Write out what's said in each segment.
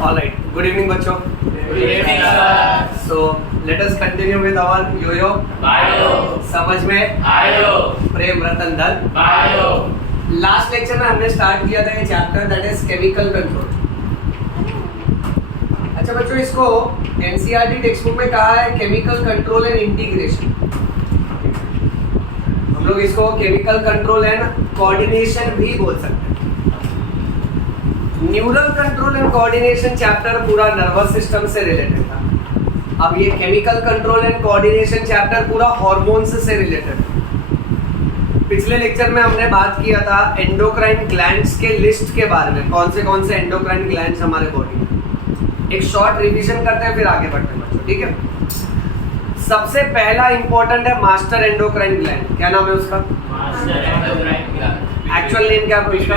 All right. Good evening, बच्चों. Good evening, sir. So let us continue with our yo-yo. Bio. समझ में Bio. Prem Ratan Dhan. Bio. Last lecture में हमने start किया था ये chapter that is chemical control. अच्छा बच्चों, इसको एनसीईआरटी टेक्स्ट बुक में कहा है केमिकल कंट्रोल एंड इंटीग्रेशन. हम लोग इसको केमिकल कंट्रोल एंड कोऑर्डिनेशन भी बोल सकते हैं. Neural control and coordination chapter पूरा नर्वस सिस्टम से रिलेटेड था. अब ये chemical control and coordination chapter पूरा हार्मोन्स से रिलेटेड है. पिछले लेक्चर में हमने बात किया था एंडोक्राइन ग्लैंड्स के लिस्ट के बारे में, कौन से एंडोक्राइन ग्लैंड्स हमारे बॉडी में. एक शॉर्ट रिवीजन करते हैं फिर आगे बढ़ते हैं बच्चों, ठीक है. सबसे पहला इंपॉर्टेंट है मास्टर एंडोक्राइन ग्लैंड. क्या नाम है उसका? एक्चुअल नेम क्या है उसका?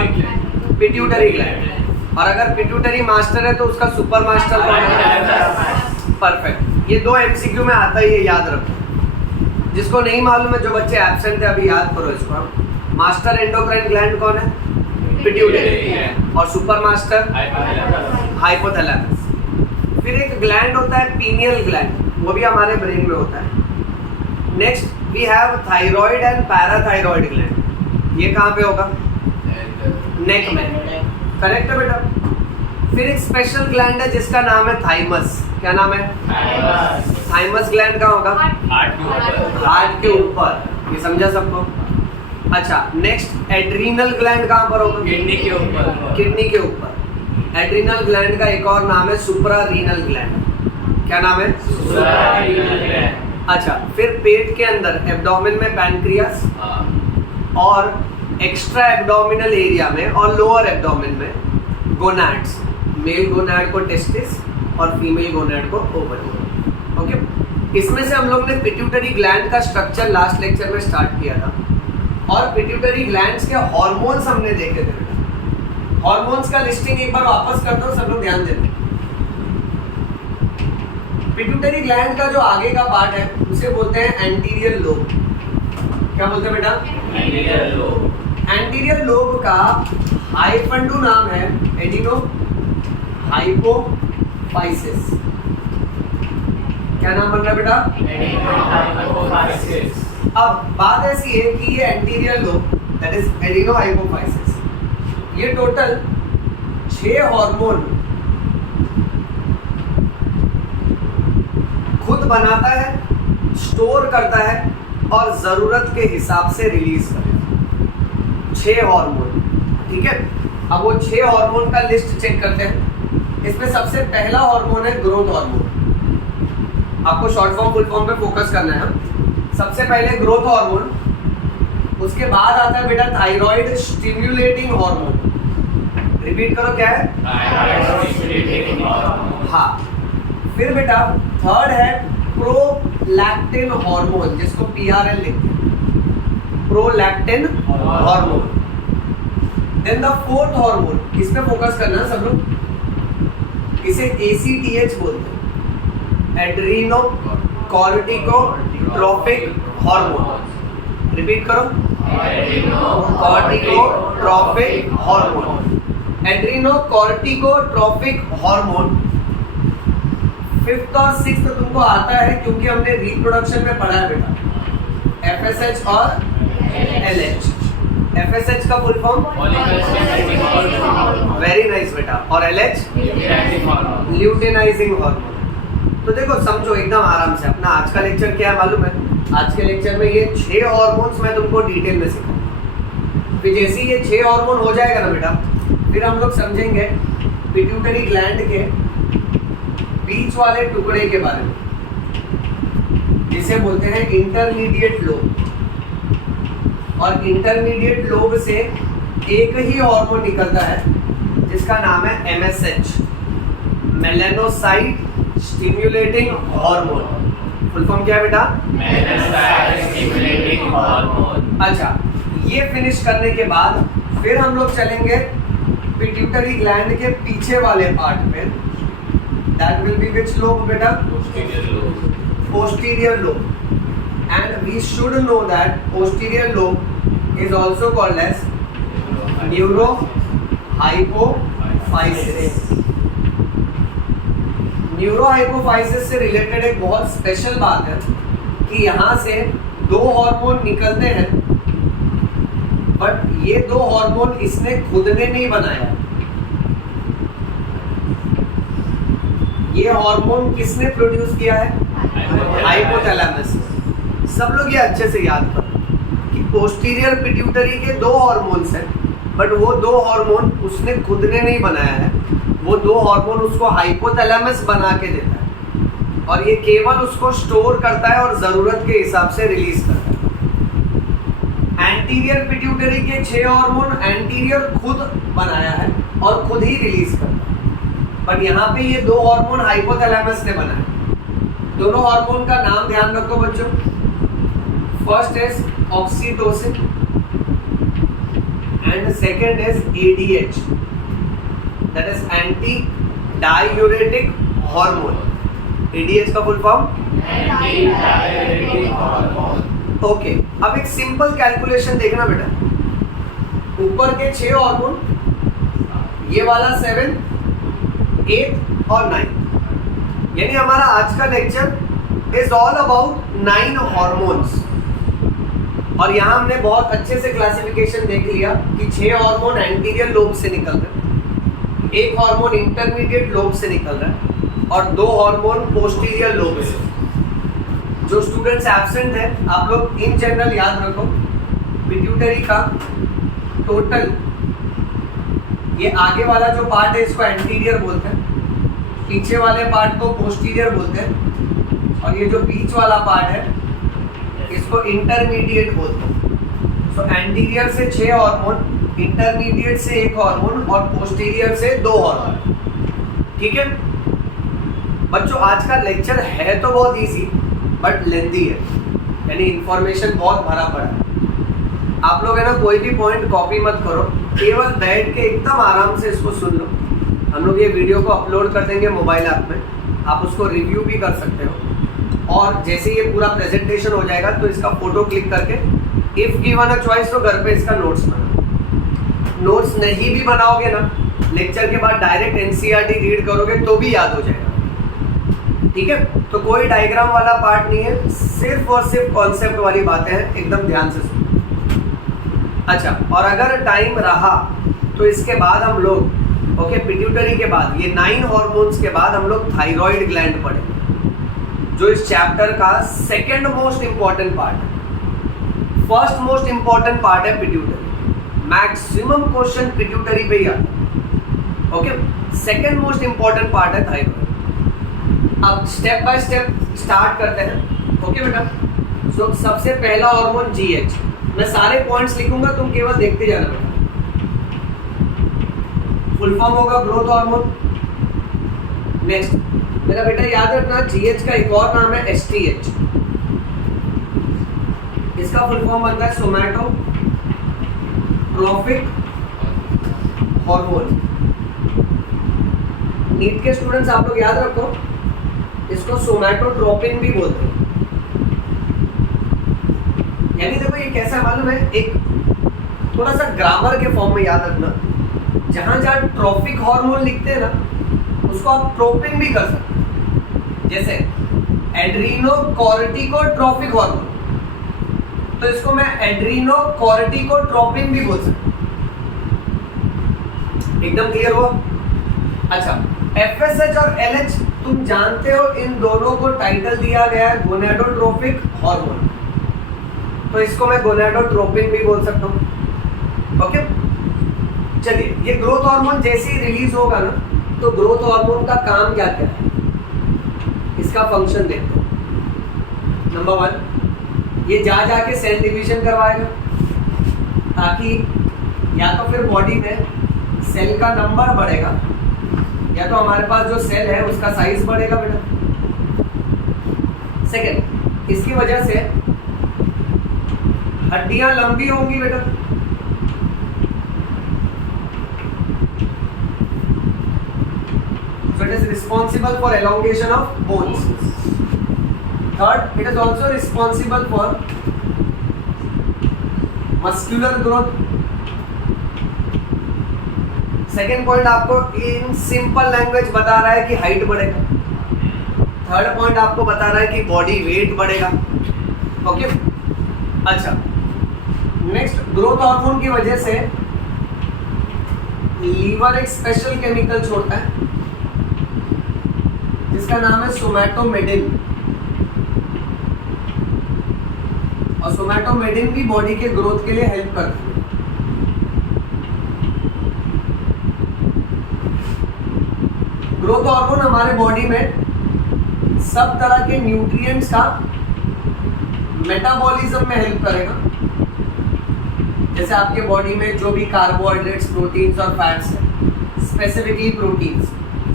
Pituitary gland. और अगर पिट्यूटरी मास्टर है तो उसका सुपर मास्टर कौन है? परफेक्ट. ये दो एमसीक्यू में आता ही है, याद रखो. जिसको नहीं मालूम है, जो बच्चे एब्सेंट है अभी याद करो इसको. मास्टर एंडोक्राइन ग्लैंड कौन है? पिट्यूटरी. और सुपर मास्टर हाइपोथैलेमस. फिर एक ग्लैंड होता है पीनियल ग्लैंड, वो भी हमारे ब्रेन में होता है. Next we have thyroid and parathyroid gland. ये कहाँ पे होगा? नेक में. करेक्ट है बेटा. फिर एक स्पेशल ग्लैंड है जिसका नाम है थाइमस. क्या नाम है? थाइमस ग्लैंड कहाँ होगा? हार्ट के ऊपर. ये समझा सबको? अच्छा, नेक्स्ट एड्रीनल ग्लैंड कहाँ पर होगा? किडनी के ऊपर. किडनी के ऊपर. एड्रीनल ग्लैंड का एक और नाम है सुप्रारीनल ग्लैंड. क्या नाम है? अच्छा, फिर पेट के अंदर एब्डोमेन में पैनक्रियास और एक्स्ट्रा एब्डोमिनल एरिया में और लोअर एब्डोमेन में गोनैड्स. मेल गोनैड को टेस्टिस और फीमेल गोनैड को ओवरी. ओके. इसमें से हम लोग ने पिट्यूटरी ग्लैंड का स्ट्रक्चर लास्ट लेक्चर में स्टार्ट किया था और पिट्यूटरी ग्लैंड्स के हार्मोन्स हमने देखे थे. हार्मोन्स का लिस्टिंग एक बार वापस करता हूँ, सब लोग ध्यान देते. पिट्यूटरी ग्लैंड का जो आगे का पार्ट है उसे बोलते हैं एंटीरियर लोब. क्या बोलते हैं बेटा? Anterior lobe. एंटीरियर लोब का हाइफंडू नाम है एडिनो हाइपोफाइसिस. क्या नाम बन रहा है बेटा? अब बात ऐसी है कि ये anterior lobe that is adeno hypophysis, ये टोटल 6 हार्मोन खुद बनाता है, स्टोर करता है और जरूरत के हिसाब से रिलीज करेगा. 6 हार्मोन, ठीक है. अब वो 6 हार्मोन का लिस्ट चेक करते हैं. इसमें सबसे पहला हार्मोन है ग्रोथ हार्मोन. आपको शॉर्ट फॉर्म फुल फॉर्म पे फोकस करना है. सबसे पहले ग्रोथ हार्मोन, उसके बाद आता है बेटा थायराइड स्टिम्युलेटिंग हार्मोन. रिपीट करो, क्या है? हाँ. फिर बेटा थर्ड है प्रोलैक्टिन हार्मोन, जिसको PRL लिखते हैं, prolactin hormone. Then the fourth hormone, इस पे फोकस करना है सब लोग. इसे ACTH बोलते हैं, एड्रीनो कॉर्टिकोट्रोपिक हार्मोन. रिपीट करो, corticotropic hormone. Adrenocorticotropic hormone. 5th और 6th तुमको आता है क्योंकि हमने रिप्रोडक्शन में पढ़ा है बेटा. FSH और LH. FSH का फुल फॉर्म? वेरी नाइस बेटा. और LH? Luteinising hormone. तो देखो समझो एकदम आराम से. अपना आज का लेक्चर क्या है मालूम है? आज के लेक्चर में ये 6 हार्मोन्स मैं तुमको डिटेल में सिखाऊंगा. फिर जैसे ही ये 6 हार्मोन हो जाएगा ना बेटा, फिर हम लोग समझेंगे पिट्यूटरी ग्लैंड के बीच वाले टुकड़े के बारे में, जिसे बोलते हैं इंटरमीडिएट लोब. और इंटरमीडिएट लोब से एक ही हार्मोन निकलता है जिसका नाम है MSH, melanocyte stimulating hormone. Full form क्या है बेटा? Melanocyte stimulating hormone. अच्छा, ये फिनिश करने के बाद फिर हम लोग चलेंगे पिट्यूटरी ग्लैंड के पीछे वाले पार्ट पे. That will be which lobe beta? Posterior lobe. And we should know that posterior lobe is also called as neurohypophysis. Neurohypophysis से रिलेटेड एक बहुत स्पेशल बात है कि यहाँ से दो हार्मोन निकलते हैं, बट ये दो हार्मोन इसने खुद ने नहीं बनाया। ये हार्मोन किसने प्रोड्यूस किया है? हाइपोथैलेमस। सब लोग ये अच्छे से याद करो कि पोस्टीरियर पिट्यूटरी के दो हार्मोन्स हैं, बट वो दो हार्मोन उसने खुद ने नहीं बनाया है। वो दो हार्मोन उसको हाइपोथैलेमस बना के देता है और ये केवल उसको स्टोर करता है और ज़रूरत के हिसाब से रिलीज करता है। एंटीरियर पिट्यूटरी के 6 हार्मोन एंटीरियर खुद बनाया है और खुद ही रिलीज करता है, बट यहाँ पे ये दो हार्मोन हाइपोथैलेमस ने बनाया। दोनों हार्मोन का नाम ध्यान रखो बच्चों। First is oxytocin and second is ADH, that is anti diuretic hormone. ADH का full form? Anti diuretic hormone. Okay, अब एक सिंपल कैलकुलेशन देखना बेटा। ऊपर के 6 हार्मोन, ये वाला 7, 8 और 9, यानी हमारा आज का lecture is all about 9 hormones. और यहाँ हमने बहुत अच्छे से क्लासिफिकेशन देख लिया कि 6 हार्मोन एंटीरियर लोब से निकल रहे हैं, एक हार्मोन इंटरमीडिएट लोब से निकल रहा है और 2 हार्मोन पोस्टीरियर लोब से। जो स्टूडेंट्स एब्सेंट हैं, आप लोग इन जनरल याद रखो, पिट्यूटरी का टोटल ये आगे वाला जो पार्ट है इसको एंटीरियर बोलते हैं, पीछे वाले पार्ट को पोस्टीरियर बोलते हैं और ये जो बीच वाला पार्ट है इसको इंटरमीडिएट बोलते हैं। सो एंटीरियर से 6 हार्मोन, इंटरमीडिएट से 1 हार्मोन और पोस्टीरियर से 2 हार्मोन। ठीक है बच्चों, आज का लेक्चर है तो बहुत इजी बट लेंथी है, यानी इंफॉर्मेशन बहुत भरा पड़ा है। आप लोग है ना, कोई भी पॉइंट कॉपी मत करो, केवल बैठ के एकदम आराम से इसको सुन लो। हम लोग ये वीडियो को अपलोड कर देंगे मोबाइल ऐप में, आप उसको रिव्यू भी कर सकते हो और जैसे ये पूरा प्रेजेंटेशन हो जाएगा तो इसका फोटो क्लिक करके इफ गिवन अ चॉइस तो घर पे इसका नोट्स बनाओ। नोट्स नहीं भी बनाओगे ना, लेक्चर के बाद डायरेक्ट NCERT रीड करोगे तो भी याद हो जाएगा। ठीक है, तो कोई डायग्राम वाला पार्ट नहीं है, सिर्फ और सिर्फ कॉन्सेप्ट वाली बातें हैं, एकदम ध्यान से सुनो। अच्छा, और अगर टाइम रहा तो इसके बाद हम लोग ओके पिट्यूटरी के बाद ये 9 हार्मोन्स के बाद हम लोग थायराइड ग्लैंड पढ़ेंगे, जो इस चैप्टर का सेकंड मोस्ट इंपॉर्टेंट पार्ट है। फर्स्ट मोस्ट इंपॉर्टेंट पार्ट है पिट्यूटरी, मैक्सिमम क्वेश्चन पिट्यूटरी पे ही आता है। Okay, second most important part है थायराइड। अब स्टेप बाय स्टेप स्टार्ट करते हैं। ओके बेटा, सो सबसे पहला हार्मोन GH। मैं सारे पॉइंट्स लिखूंगा, तुम केवल देखते जाना बेटा। फुल फॉर्म होगा ग्रोथ हार्मोन। नेक्स्ट मेरा बेटा याद रखना, GH का एक और नाम है STH। इसका फुल फॉर्म बनता है सोमैटो ट्रोफिक हार्मोन। नीट के स्टूडेंट्स आप लोग याद रखो, इसको सोमैटोट्रोपिन भी बोलते हैं। यानी देखो ये कैसा है मालूम है, एक थोड़ा सा ग्रामर के फॉर्म में याद रखना, जहां जहां ट्रोफिक हार्मोन लिखते हैं ना उसको आप ट्रोपिन भी कर सकते हैं। जैसे एड्रीनोकोर्टिकोट्रोपिक हार्मोन, तो इसको मैं एड्रीनोकोर्टिकोट्रोपिन भी बोल सकता हूँ। एकदम क्लियर हुआ? अच्छा, FSH और LH तुम जानते हो, इन दोनों को टाइटल दिया गया है गोनेडोट्रोपिक हार्मोन, तो इसको मैं गोनेडोट्रोपिन भी बोल सकता हूँ। ओके, चलिए ये ग्रोथ हार्मोन जैसे ही रिलीज होगा ना, तो ग्रोथ हार्मोन का काम क्या क्या है, इसका फंक्शन देखते हैं। नंबर 1, ये जा जाके सेल डिवीजन करवाएगा, ताकि या तो फिर बॉडी में सेल का नंबर बढ़ेगा या तो हमारे पास जो सेल है उसका साइज बढ़ेगा बेटा। सेकंड, इसकी वजह से हड्डियां लंबी होंगी बेटा। So it is responsible for elongation of bones. Third, it is also responsible for muscular growth. Second point आपको इन सिंपल लैंग्वेज बता रहा है कि हाइट बढ़ेगा। थर्ड पॉइंट आपको बता रहा है कि बॉडी वेट बढ़ेगा। ओके, अच्छा, नेक्स्ट, ग्रोथ हार्मोन की वजह से लीवर एक स्पेशल केमिकल छोड़ता है जिसका नाम है सोमैटोमेडिन, और सोमैटोमेडिन भी बॉडी के ग्रोथ के लिए हेल्प करती है। ग्रोथ हार्मोन हमारे बॉडी में सब तरह के न्यूट्रिएंट्स का मेटाबॉलिज्म में हेल्प करेगा। जैसे आपके बॉडी में जो भी कार्बोहाइड्रेट्स, प्रोटीन्स और फैट्स है, स्पेसिफिकली प्रोटीन्स,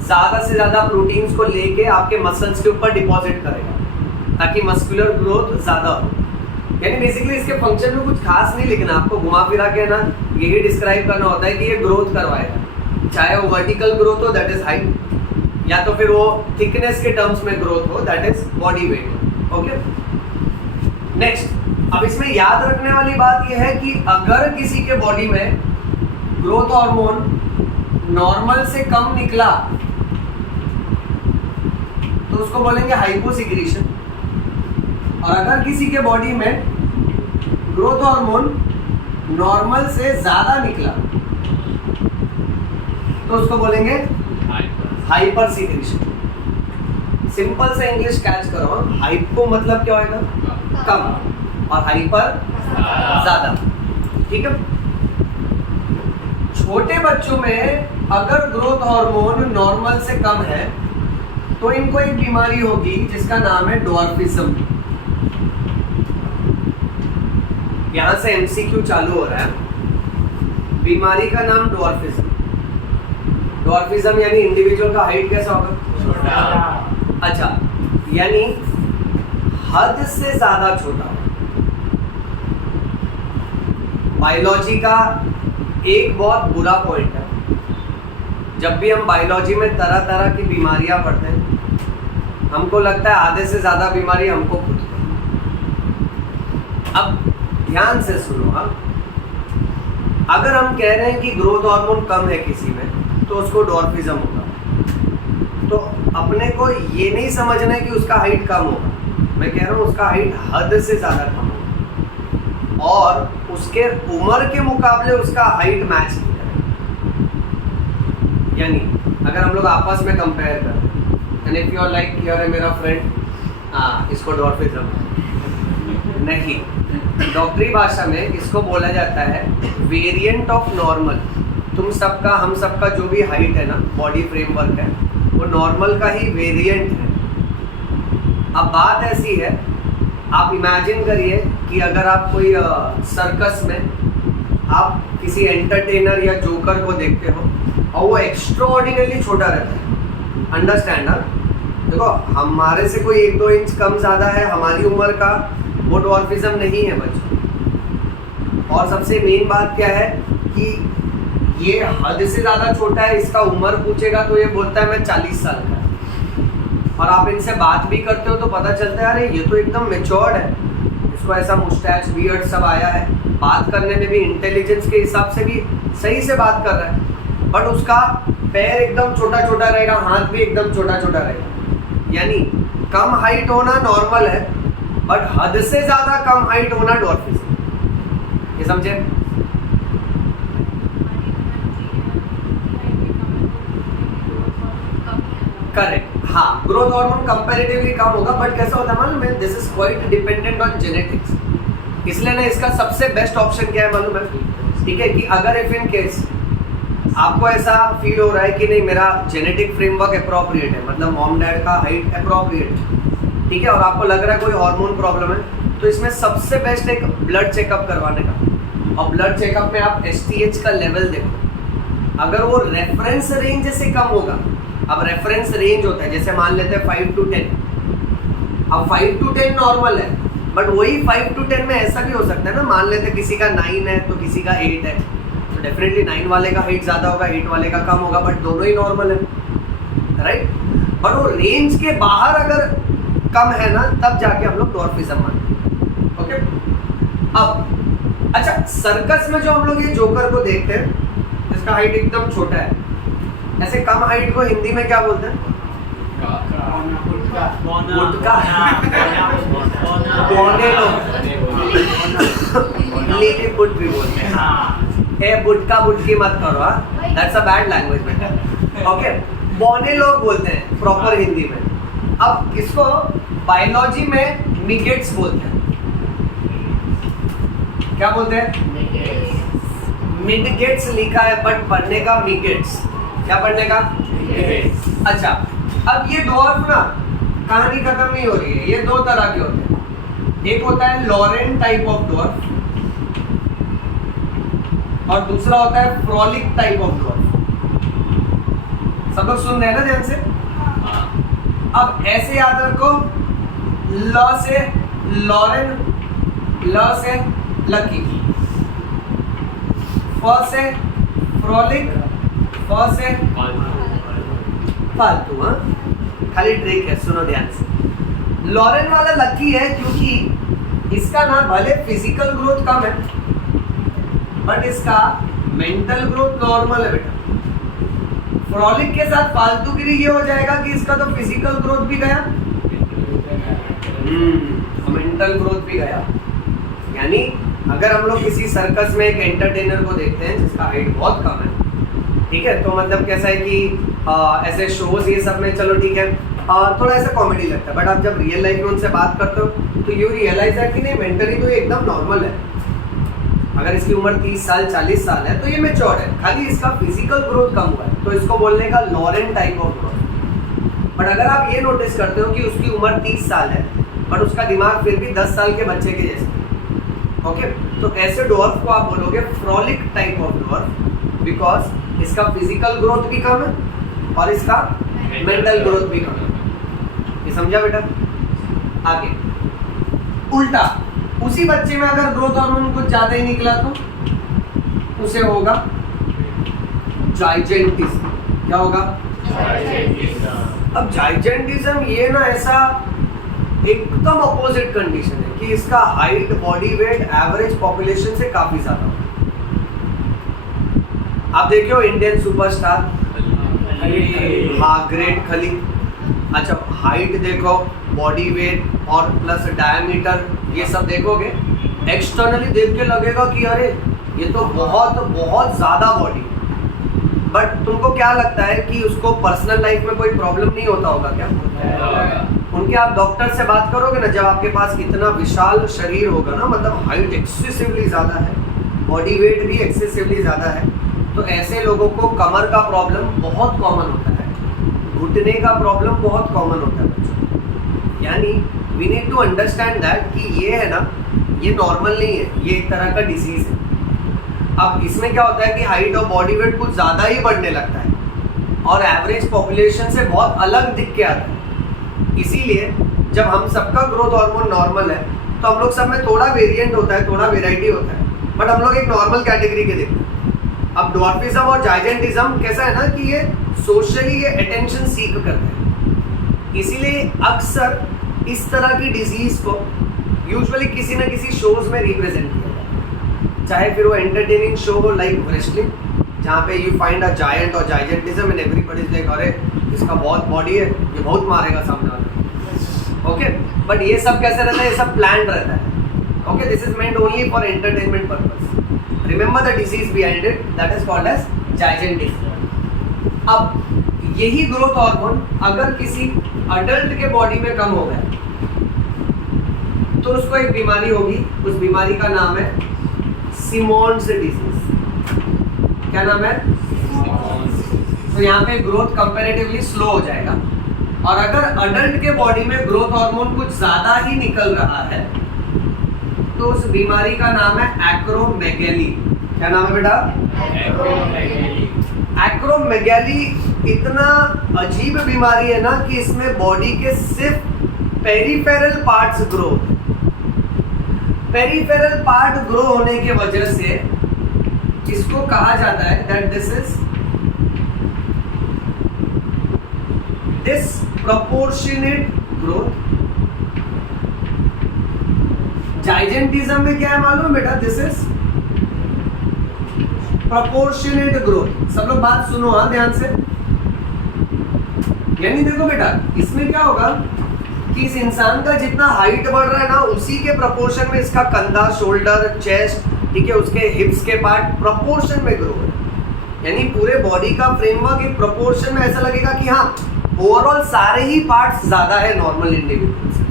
ज़्यादा से ज़्यादा प्रोटीन्स को लेके आपके मसल्स के ऊपर डिपॉजिट करेगा ताकि मस्कुलर ग्रोथ ज़्यादा हो। यानी बेसिकली इसके फंक्शन में कुछ खास नहीं लिखना, आपको घुमा फिरा के ना यही डिस्क्राइब करना होता है कि ये ग्रोथ करवाएगा, चाहे वो वर्टिकल ग्रोथ हो दैट इज हाइट, या तो फिर वो थिकनेस के टर्म्स में ग्रोथ हो that is body weight. Okay, next, अब इसमें याद रखने वाली बात यह है कि अगर किसी के बॉडी में ग्रोथ हार्मोन नॉर्मल से कम निकला तो उसको बोलेंगे हाइपोसिक्रीशन, और अगर किसी के बॉडी में ग्रोथ हार्मोन नॉर्मल से ज्यादा निकला तो उसको बोलेंगे हाइपर सिक्रीशन। सिंपल से इंग्लिश कैच करो, हाइपो मतलब क्या होगा, कम, और हाइपर ज्यादा। ठीक है, छोटे बच्चों में अगर ग्रोथ हार्मोन नॉर्मल से कम है तो इनको एक बीमारी होगी जिसका नाम है ड्वार्फिज्म। यहां से एमसीक्यू चालू हो रहा है। बीमारी का नाम ड्वार्फिज्म। ड्वार्फिज्म यानी इंडिविजुअल का हाइट कैसा होगा, छोटा। अच्छा, यानी हद से ज्यादा छोटा। बायोलॉजी का एक बहुत बुरा पॉइंट है, जब भी हम बायोलॉजी में तरह तरह की बीमारियां पढ़ते हैं हमको लगता है आधे से ज्यादा बीमारी हमको खुद को। अब ध्यान से सुनो, हाँ, अगर हम कह रहे हैं कि ग्रोथ हार्मोन कम है किसी में तो उसको ड्वार्फिज्म होगा, तो अपने को ये नहीं समझना है कि उसका हाइट कम होगा, मैं कह रहा हूँ उसका हाइट हद से ज़्यादा कम होगा और उसके उम्र के मुकाबले उसका हाइट मैच नहीं करेगा। यानी अगर हम लोग आपस में कंपेयर करें, and if you are like here है मेरा फ्रेंड, इसको ड्वार्फिज्म नहीं, डॉक्टरी भाषा में इसको बोला जाता है वेरिएंट ऑफ नॉर्मल। तुम सबका, हम सबका जो भी हाइट है ना, बॉडी फ्रेमवर्क है, वो नॉर्मल का ही वेरिएंट है। अब बात ऐसी है, आप इमेजिन करिए कि अगर आप कोई सर्कस में आप किसी एंटरटेनर या जोकर को देखते हो और वो एक्स्ट्राऑर्डिनरी छोटा रहता है, अंडरस्टैंड ना? देखो, हमारे से कोई 1-2 इंच कम ज़्यादा है हमारी उम्र का, वो ड्वार्फिज्म नहीं है बच्चों। और सबसे मेन बात क्या है कि ये हद से ज़्यादा छोटा है, इसका उम्र पूछेगा तो ये बोलता है मैं 40 साल का, और आप इनसे बात भी करते हो तो पता चलता है अरे ये तो एकदम मैच्योर्ड है, इसको ऐसा मुस्टैच बियर्ड सब आया है, बात करने में भी इंटेलिजेंस के हिसाब से भी सही से बात कर रहा है, बट उसका पैर एकदम छोटा छोटा रहेगा, हाथ भी एकदम छोटा छोटा रहेगा। यानी कम हाइट होना नॉर्मल है, बट हद से ज़्यादा कम हाइट होना ड्वार्फिज्म। ये समझे? करेक्ट, हाँ, ग्रोथ हार्मोन कंपैरेटिवली कम होगा, बट कैसा होता है मालूम है, this is quite dependent on genetics. इसलिए ना इसका सबसे बेस्ट ऑप्शन क्या है मालूम है? ठीक है, कि अगर इफ इन केस आपको ऐसा फील हो रहा है कि नहीं मेरा जेनेटिक फ्रेमवर्क अप्रोप्रिएट है, मतलब मॉम डैड का हाइट अप्रोप्रिएट, ठीक है, और आपको लग रहा है कोई हार्मोन प्रॉब्लम है, तो इसमें सबसे बेस्ट एक ब्लड चेकअप करवाने का। और ब्लड चेकअप में आप एसटीएच का लेवल देखो, अगर वो रेफरेंस रेंज से कम होगा, अब रेफरेंस रेंज होता है जैसे मान लेते हैं 5 to 10, अब 5 to 10 नॉर्मल है, बट वही 5 to 10 में ऐसा भी हो सकता है ना, मान लेते हैं किसी का 9 है तो किसी का 8 है, तो डेफिनेटली 9 वाले का हाइट ज़्यादा होगा, 8 वाले का कम होगा, बट दोनों ही नॉर्मल है, राइट? बट वो रेंज के बाहर अगर कम है ना, तब जाके हम लोग ड्वार्फिज्म मानते हैं। ओके, अब अच्छा, सर्कस में जो हम लोग ये जोकर को देखते हैं जिसका हाइट एकदम छोटा है, ऐसे कम हाइट को हिंदी में क्या बोलते हैं? गुटका बोने लीली पुट भी बोलते हैं। ए बुटका बुटकी मत करो, हाँ, दैट्स अ बैड लैंग्वेज बेटा। ओके, बोने लोग बोलते हैं प्रॉपर हिंदी में। अब इसको बायोलॉजी में मिगेट्स बोलते हैं। क्या बोलते हैं? मिडगेट्स लिखा है बट पढ़ने का मिगेट्स। क्या पढ़ने का? अच्छा, अब ये डॉर्फ ना कहानी खत्म नहीं हो रही है। ये दो तरह के होते हैं, एक होता है लॉरेन टाइप ऑफ डॉर्फ और दूसरा होता है फ्रॉलिक टाइप ऑफ डॉर्फ। सब लोग सुन रहे हैं ना ध्यान से? अब ऐसे याद रखो, ल से लॉरेन, ल से लकी, फ से फ्रॉलिक, फ से फालतू। हाँ, खाली ट्रिक है, सुनो ध्यान से। लॉरेन वाला लकी है क्योंकि इसका ना भले फिजिकल ग्रोथ कम है बट इसका मेंटल ग्रोथ नॉर्मल है बेटा। फ्रॉलिक के साथ फालतूगिरी ये हो जाएगा कि इसका तो फिजिकल ग्रोथ भी गया, मेंटल ग्रोथ भी गया। यानी अगर हम लोग किसी सर्कस में एक एंटरटेनर को देखते हैं जिसका हाइट बहुत कम है, ठीक है, तो मतलब कैसा है कि ऐसे शोज ये सब में चलो ठीक है, थोड़ा ऐसा कॉमेडी लगता है, बट आप जब रियल लाइफ में उनसे बात करते हो तो यू रियलाइज है कि नहीं, मेंटली तो ये एकदम नॉर्मल है। अगर इसकी उम्र 30 साल 40 साल है तो ये मैच्योर है, खाली इसका फिजिकल ग्रोथ कम हुआ है, तो इसको बोलने का Laron type of growth. But अगर आप ये नोटिस करते हो कि उसकी उम्र 30 साल है बट उसका दिमाग फिर भी 10 साल के बच्चे के जैसे, ओके, तो ऐसे डॉर्फ को आप बोलोगे frolic type of dwarf, because इसका फिजिकल ग्रोथ भी कम है और इसका मेंटल ग्रोथ भी कम है। ये समझा बेटा? आगे उल्टा, उसी बच्चे में अगर ग्रोथ हार्मोन कुछ ज्यादा ही निकला तो उसे होगा जाइजेंटिज्म। क्या होगा? अब जाइजेंटिज्म ये ना ऐसा एकदम अपोजिट कंडीशन है कि इसका height, body weight average population से काफी ज्यादा होगा। आप देखियो इंडियन सुपरस्टार, हाँ, ग्रेट खली। अच्छा, हाइट देखो, बॉडी वेट और प्लस डायमीटर, ये सब देखोगे, एक्सटर्नली देख के लगेगा कि अरे ये तो बहुत बहुत ज्यादा बॉडी। बट तुमको क्या लगता है कि उसको पर्सनल लाइफ में कोई प्रॉब्लम नहीं होता होगा क्या? उनके आप डॉक्टर से बात करोगे ना, जब आपके पास इतना विशाल शरीर होगा ना, मतलब हाइट एक्सेसिवली ज्यादा है, बॉडी वेट भी एक्सेसिवली ज्यादा है, तो ऐसे लोगों को कमर का प्रॉब्लम बहुत कॉमन होता है, घुटने का प्रॉब्लम बहुत कॉमन होता है बच्चों। यानी we need to understand that कि ये है ना, ये नॉर्मल नहीं है, ये एक तरह का डिजीज है। अब इसमें क्या होता है कि हाइट और बॉडी वेट कुछ ज़्यादा ही बढ़ने लगता है और एवरेज पॉपुलेशन से बहुत अलग दिख के आता है। इसीलिए जब हम सबका ग्रोथ हार्मोन नॉर्मल है तो हम लोग सब में थोड़ा वेरिएंट होता है, थोड़ा वेराइटी होता है, बट हम लोग एक नॉर्मल कैटेगरी के देखते हैं। अब डॉर्फिज्म और जाइजेंटिज्म कैसा है ना कि ये सोशली ये अटेंशन सीख करते हैं, इसीलिए अक्सर इस तरह की डिजीज को यूजुअली किसी न किसी शोज में रिप्रेजेंट किया जाता है, चाहे फिर वो एंटरटेनिंग शो हो लाइक रेसलिंग, जहाँ पे यू फाइंड अ जायंट और जाइजेंटिज्म एंड एवरीबॉडी इज लाइक अरे इसका बहुत बॉडी है, ये बहुत मारेगा सामने वाले। ओके, बट ये सब कैसे रहता है? ये सब प्लान्ड रहता है। Okay, this is meant only for entertainment purpose. Remember the disease behind it, that is called as gigantism. अब यही ग्रोथ हार्मोन अगर किसी अडल्ट के बॉडी में कम हो गया तो उसको एक बीमारी होगी, उस बीमारी का नाम है सिमोन्स डिजीज। क्या नाम है? तो यहाँ पे ग्रोथ कंपैरेटिवली स्लो हो जाएगा, और अगर अडल्ट के बॉडी में ग्रोथ हार्मोन कुछ ज्यादा ही निकल रहा है तो उस बीमारी का नाम है एक्रोमेगैली। क्या नाम है बेटा? एक्रोमेगैली इतना अजीब बीमारी है ना कि इसमें बॉडी के सिर्फ पेरिफेरल पार्ट्स ग्रो होते हैं। पेरिफेरल पार्ट ग्रो होने की वजह से इसको कहा जाता है that this is disproportionate growth. Gigantism में क्या है मालूम बेटा? This is proportionate growth. सब लोग बात सुनो हाँ ध्यान से। यानी देखो बेटा, इसमें क्या होगा कि इस इंसान का जितना हाइट बढ़ रहा है ना, उसी के प्रोपोर्शन में इसका कंधा, शोल्डर, चेस्ट, ठीक है, उसके हिप्स के पार्ट प्रोपोर्शन में ग्रो है। यानी पूरे बॉडी का फ्रेमवर्क एक प्रोपोर्शन में ऐसा लगेगा कि हाँ, ओवरऑल सारे ही पार्ट्स ज्यादा है नॉर्मल इंडिविजुअल से।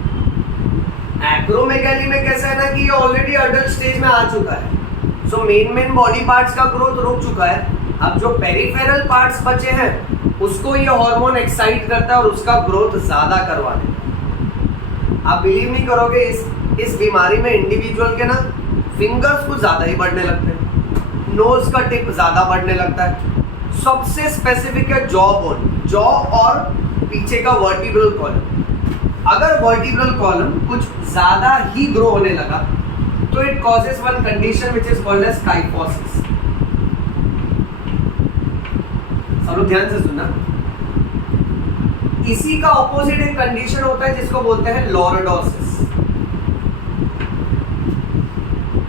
एक्रोमेगैली में कैसा है ना कि ये ऑलरेडी अडल्ट स्टेज में आ चुका है, सो मेन बॉडी पार्ट्स का ग्रोथ रुक चुका है। अब जो पेरिफेरल पार्ट्स बचे हैं उसको ये हार्मोन एक्साइट करता है और उसका ग्रोथ ज्यादा करवा देता है। आप बिलीव नहीं करोगे, इस बीमारी में इंडिविजुअल के ना फिंगर्स कुछ ज्यादा ही बढ़ने लगते हैं, नोज का टिप ज्यादा बढ़ने लगता है। सबसे स्पेसिफिक है जॉ बोन, जॉ और पीछे का वर्टिब्रल कॉलम। अगर वर्टिब्रल कॉलम कुछ ज्यादा ही ग्रो होने लगा तो it causes one condition which is called as kyphosis. सब लोग ध्यान से सुनना। इसी का ऑपोजिट एक कंडीशन होता है जिसको बोलते हैं लॉर्डोसिस,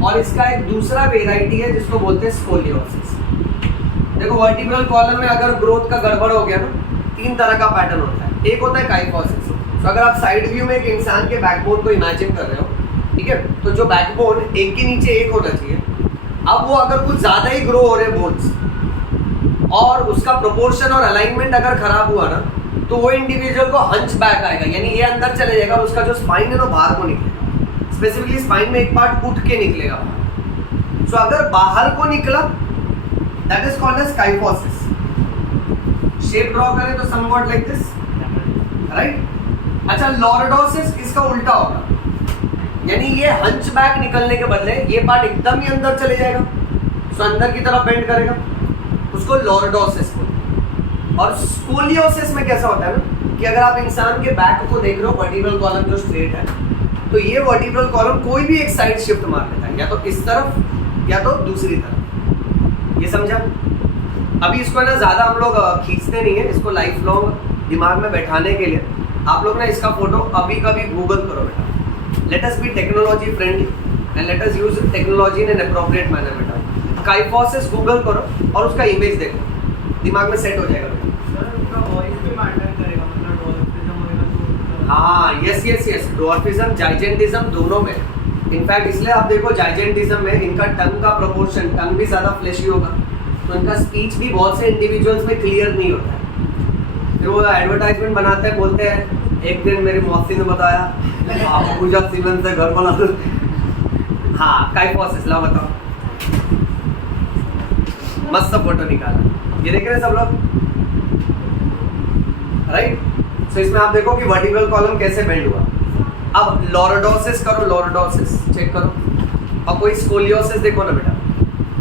और इसका एक दूसरा वेराइटी है जिसको बोलते हैं स्कोलियोसिस। देखो वर्टिब्रल कॉलम में अगर ग्रोथ का गड़बड़ हो गया ना, 3 तरह का पैटर्न होता है। एक होता है काइफोसिस। तो अगर आप साइड व्यू में एक इंसान के बैकबोन को इमेजिन कर रहे हो, ठीक है, तो जो बैकबोन एक के नीचे एक होना चाहिए। अब वो अगर कुछ ज्यादा ही ग्रो हो रहे बोन्स और उसका प्रोपोर्शन और अलाइनमेंट अगर खराब हुआ ना, तो वो इंडिविजुअल को हंच बैक आएगा, यानी ये अंदर चले जाएगा और उसका जो स्पाइन है ना बाहर को निकलेगा। स्पेसिफिकली स्पाइन में एक पार्ट उठ के निकलेगा बाहर। सो अगर बाहर को निकला, that is called as kyphosis. Shape draw करें तो समवॉट लाइक दिस, राइट। अच्छा, लॉर्डोसिस इसका उल्टा होगा, यानी ये हंच बैक निकलने के बदले ये पार्ट एकदम ही अंदर चले जाएगा, सो अंदर की तरफ बेंड करेगा, उसको लॉर्डोसिस बोलते हैं। और स्कोलियोसिस में कैसा होता है ना कि अगर आप इंसान के बैक को देख रहे हो, वर्टिब्रल कॉलम जो स्ट्रेट है, तो ये वर्टिब्रल कॉलम कोई भी एक साइड शिफ्ट मार लेता है, या तो इस तरफ या तो दूसरी तरफ। ये समझा? अभी इसको ना ज़्यादा हम लोग खींचते नहीं है, इसको लाइफ लॉन्ग दिमाग में बैठाने के लिए आप लोग ना इसका फोटो अभी कभी गूगल करो बेटा। Let us B technology friendly and let us use technology in an appropriate manner बेटा। काइफोसिस गूगल करो और उसका इमेज देखो, दिमाग में सेट हो जाएगा बेटा। हाँ, यस, डॉर्फिज्म जाइजेंटिज्म दोनों में। इनफैक्ट इसलिए आप देखो जाइजेंटिज्म में इनका टंग का प्रोपोर्शन, टंग भी ज़्यादा फ्लैशी होगा, तो इनका स्पीच भी बहुत से इंडिविजुअल्स में क्लियर नहीं होता है। फिर वो एडवर्टाइजमेंट बनाते हैं, बोलते हैं एक दिन मेरी मौसी ने बताया आप पूजा सीमेंट से घर बना दो। हाँ, काइफोसिस। ला बताओ, मस्त फोटो निकाला, ये देख रहे हैं सब लोग, राइट। सो इसमें आप देखो कि वर्टिब्रल कॉलम कैसे बेंड हुआ। अब लॉर्डोसिस करो, लॉर्डोसिस चेक करो, और कोई स्कोलियोसिस देखो ना बेटा,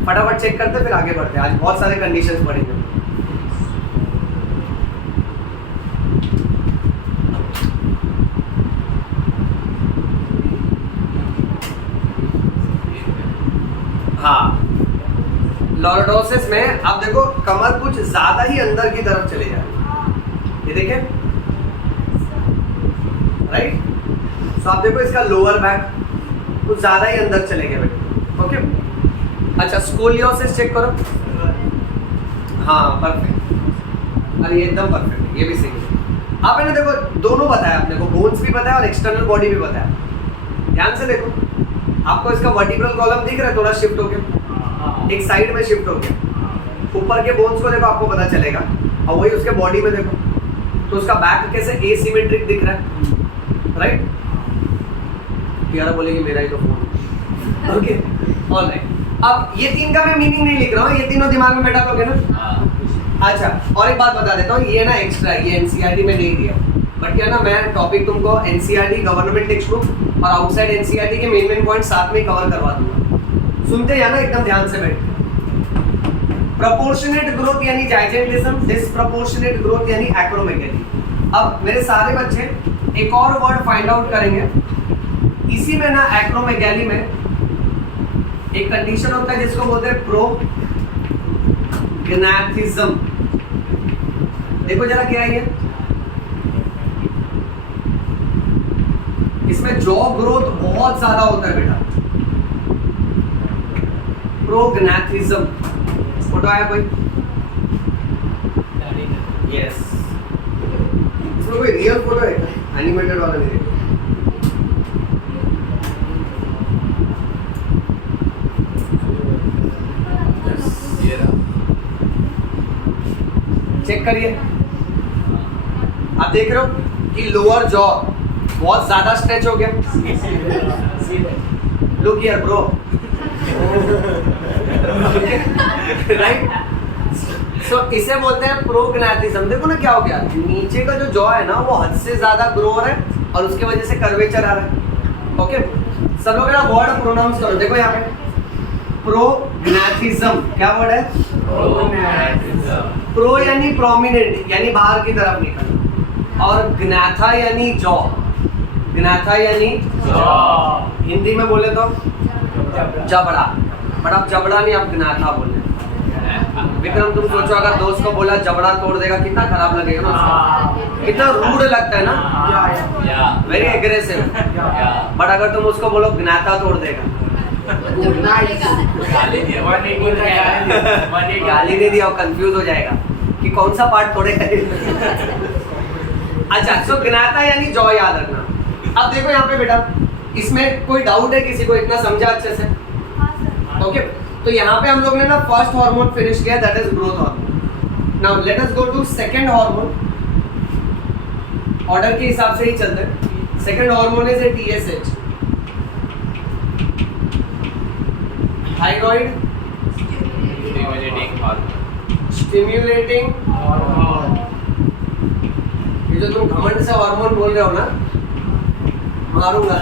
फटाफट चेक करते फिर आगे बढ़ते हैं। आज बहुत सारे कंडीशंस पढ़ेंगे। हाँ, लॉर्डोसिस में आप देखो कमर कुछ ज्यादा ही अंदर की तरफ चले जाए, ये देखिए, राइट। सो आप देखो इसका लोअर बैक कुछ ज्यादा ही अंदर चले गए बेटे, ओके। अच्छा, स्कोलियोसिस चेक करो। हाँ, परफेक्ट, अरे एकदम परफेक्ट, ये भी सही है। आप मैंने देखो दोनों बताया आपने को, बोन्स भी बताया और एक्सटर्नल बॉडी भी बताया। ध्यान से देखो, आपको इसका वर्टिब्रल कॉलम दिख रहा है, थोड़ा शिफ्ट हो गया, एक साइड में शिफ्ट हो गया। ऊपर के बोन्स को देखो, आपको पता चलेगा, और वही उसके बॉडी में देखो, तो उसका बैक कैसे एसिमेट्रिक दिख रहा है, राइट। यार बोलेगी मेरा ही तो फोन, ओके, ऑलराइट। अब ये 3 का मैं मीनिंग नहीं लिख रहा हूँ, ये तीनों दिमाग में बैठा लोगे ना। अच्छा, और एक बात बता देता हूँ, ये ना एक्स्ट्रा, ये एनसीईआरटी में नहीं दिया, बट क्या ना मैं टॉपिक तुमको एनसीईआरटी गवर्नमेंट टेक्स्ट बुक और आउटसाइड एनसीईआरटी के मेन पॉइंट साथ में कवर करवा दूंगा। सुनते हैं ना एकदम ध्यान से बैठ। प्रोपोर्शनेट ग्रोथ यानी जाइजेंटिज्म, डिसप्रोपोर्शनेट ग्रोथ यानी एक्रोमेगैली। अब मेरे सारे बच्चे एक और वर्ड फाइंड आउट करेंगे इसी में ना, एक्रोमेगैली में एक कंडीशन होता है जिसको बोलते हैं प्रोग्नैथिज्म। देखो जरा क्या है ये, इसमें जॉ ग्रोथ बहुत ज्यादा होता है बेटा, प्रोग्नैथिज्म। फोटो आया कोई? यस, इसको कोई रियल फोटो है एनिमेटेड वाला नहीं है। चेक करिए, आप देख रहे हो कि लोअर जॉ बहुत ज्यादा स्ट्रेच हो गया। Look here bro, right. So इसे बोलते हैं प्रोग्नैथिज्म। देखो ना क्या हो गया, नीचे का जो जॉ है ना वो हद से ज्यादा ग्रो हो रहा है और उसके वजह से कर्वेचर आ रहा है। ओके, सब लोग ना वर्ड प्रोनाउंस करो। देखो यहाँ पे प्रोग्नैथिज्म, क्या वर्ड है? प्रो यानी प्रोमिनेंट, यानी बाहर की तरफ निकल, और ग्नाथा यानी जॉ। ग्नाथा यानी हिंदी में बोले तो जबड़ा, बट आप जबड़ा नहीं, आप ग्नाथा बोले। विक्रम तुम सोचो अगर दोस्त को बोला जबड़ा तोड़ देगा, कितना खराब लगेगा ना उसको, कितना रूड लगता है ना, वेरी एग्रेसिव। बट अगर तुम उसको बोलो ग्नाथा तोड़ देगा, गाली नहीं दिया, कंफ्यूज हो जाएगा कि कौन सा पार्ट तोड़ेगा। अच्छा, सो ग्नाथा यानी जॉ याद रखना। अब देखो यहाँ पे बेटा, इसमें कोई डाउट है किसी को? इतना समझा अच्छे से? ओके, तो यहाँ पे हम लोग ने ना फर्स्ट हार्मोन फिनिश किया, that is growth hormone. Now let us go to second hormone. Order के हिसाब से ही चलते हैं। Second hormone is a TSH, thyroid stimulating hormone. ये जो तुम घमंड से हार्मोन बोल रहे हो ना, मारूंगा।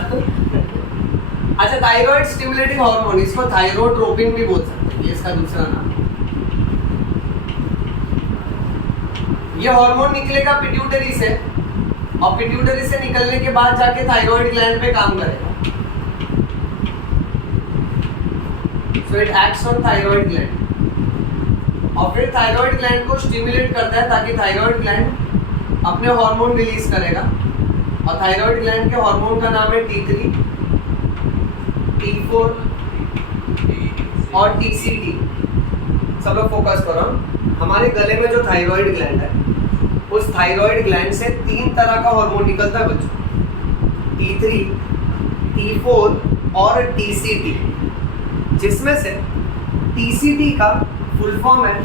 अच्छा, थायराइड स्टिम्युलेटिंग हार्मोन, इसको थायरोट्रोपिन भी बोल सकते हैं, ये इसका दूसरा नाम। ये हार्मोन निकलेगा पिट्यूटरी से, और पिट्यूटरी से निकलने के बाद जाके थायराइड ग्लैंड पे काम करेगा। So it acts on thyroid gland, और फिर थायराइड ग्लैंड को स्टिमुलेट करता है ताकि थायराइड ग्लैंड अपने हार्मोन रिलीज करेगा। और थायराइड ग्लैंड के हार्मोन का नाम है T3, T4 और TCT। सब लोग फोकस करो, हमारे गले में जो थायराइड ग्लैंड है, उस थायराइड ग्लैंड से 3 तरह का हार्मोन निकलता है बच्चों, T3, T4 और TCT, जिसमें से TCT का फुल फॉर्म है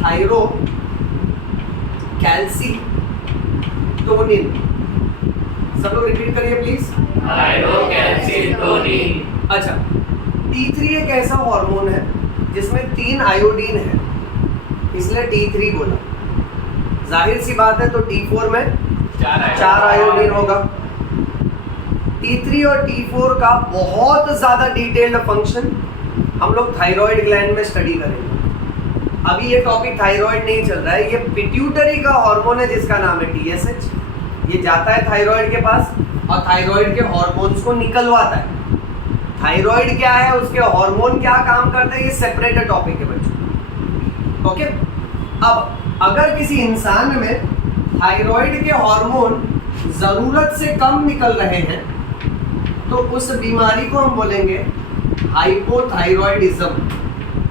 थायरो कैल्सीटोनिन। सब लोग रिपीट करिए प्लीज, थायरो कैल्सीटोनिन। अच्छा, T3 एक ऐसा हार्मोन है जिसमें 3 आयोडीन है, इसलिए T3 बोला। जाहिर सी बात है, तो T4 में 4 आयोडीन होगा। T3 और T4 का बहुत ज़्यादा डिटेल्ड फंक्शन हम लोग थायराइड ग्लैंड में स्टडी करेंगे। अभी ये टॉपिक थायराइड नहीं चल रहा है, ये पिट्यूटरी का हार्मोन है जिसका नाम है TSH। ये जाता है थायराइड के पास और थायराइड के हार्मोन्स को निकलवाता है। थायराइड क्या है, उसके हार्मोन क्या काम करते हैं, ये सेपरेट टॉपिक है बच्चों। ओके, अब अगर किसी इंसान में थायराइड के हार्मोन ज़रूरत से कम निकल रहे हैं तो उस बीमारी को हम बोलेंगे हाइपोथायरॉयडिज्म।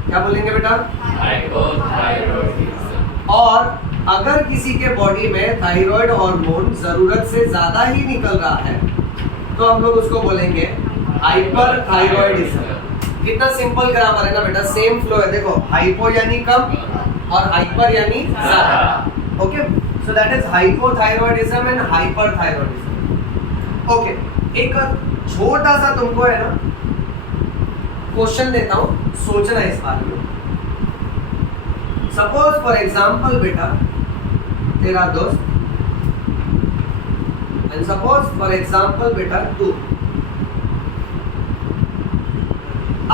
क्या बोलेंगे बेटा? हाइपोथायरॉयडिज्म। और अगर किसी के बॉडी में थायराइड हार्मोन जरूरत से ज्यादा ही निकल रहा है तो हम लोग उसको बोलेंगे हाइपरथायरॉयडिज्म। कितना सिंपल ग्रामर है ना बेटा, सेम फ्लो है। देखो, हाइपो यानी कम और हाइपर यानी ज्यादा। Okay, so that is hypothyroidism and hyperthyroidism. Okay, एक छोटा सा तुमको है ना क्वेश्चन देता हूं, सोचना इस बारे में। सपोज फॉर एग्जांपल बेटा तेरा दोस्त, एंड सपोज फॉर एग्जांपल बेटा तू।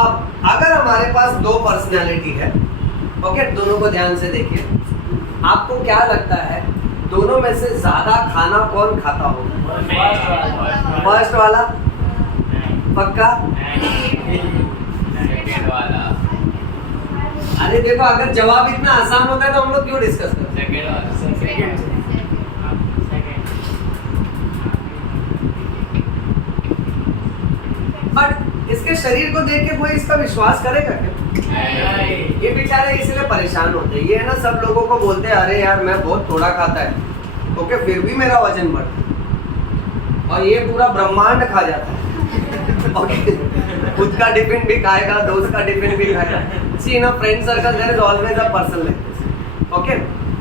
अब अगर हमारे पास 2 पर्सनैलिटी है, ओके, दोनों को ध्यान से देखिए, आपको क्या लगता है दोनों में से ज्यादा खाना कौन खाता होगा? फर्स्ट वाला? पक्का? अरे देखो, अगर जवाब इतना आसान होता है तो हम लोग क्यों डिस्कस करते हैं? बट इसके शरीर को देख के कोई इसका विश्वास करेगा क्या? ये बेचारे इसलिए परेशान होते हैं। ये है ना, सब लोगों को बोलते हैं अरे यार मैं बहुत थोड़ा खाता है, ओके, फिर भी मेरा वजन बढ़ता है। और ये पूरा ब्रह्मांड खा जाता है। ओके, खुद का टिफिन भी खाएगा, दोस्त का टिफिन भी खाएगा। See in a friend circle there is always a person like this. Okay,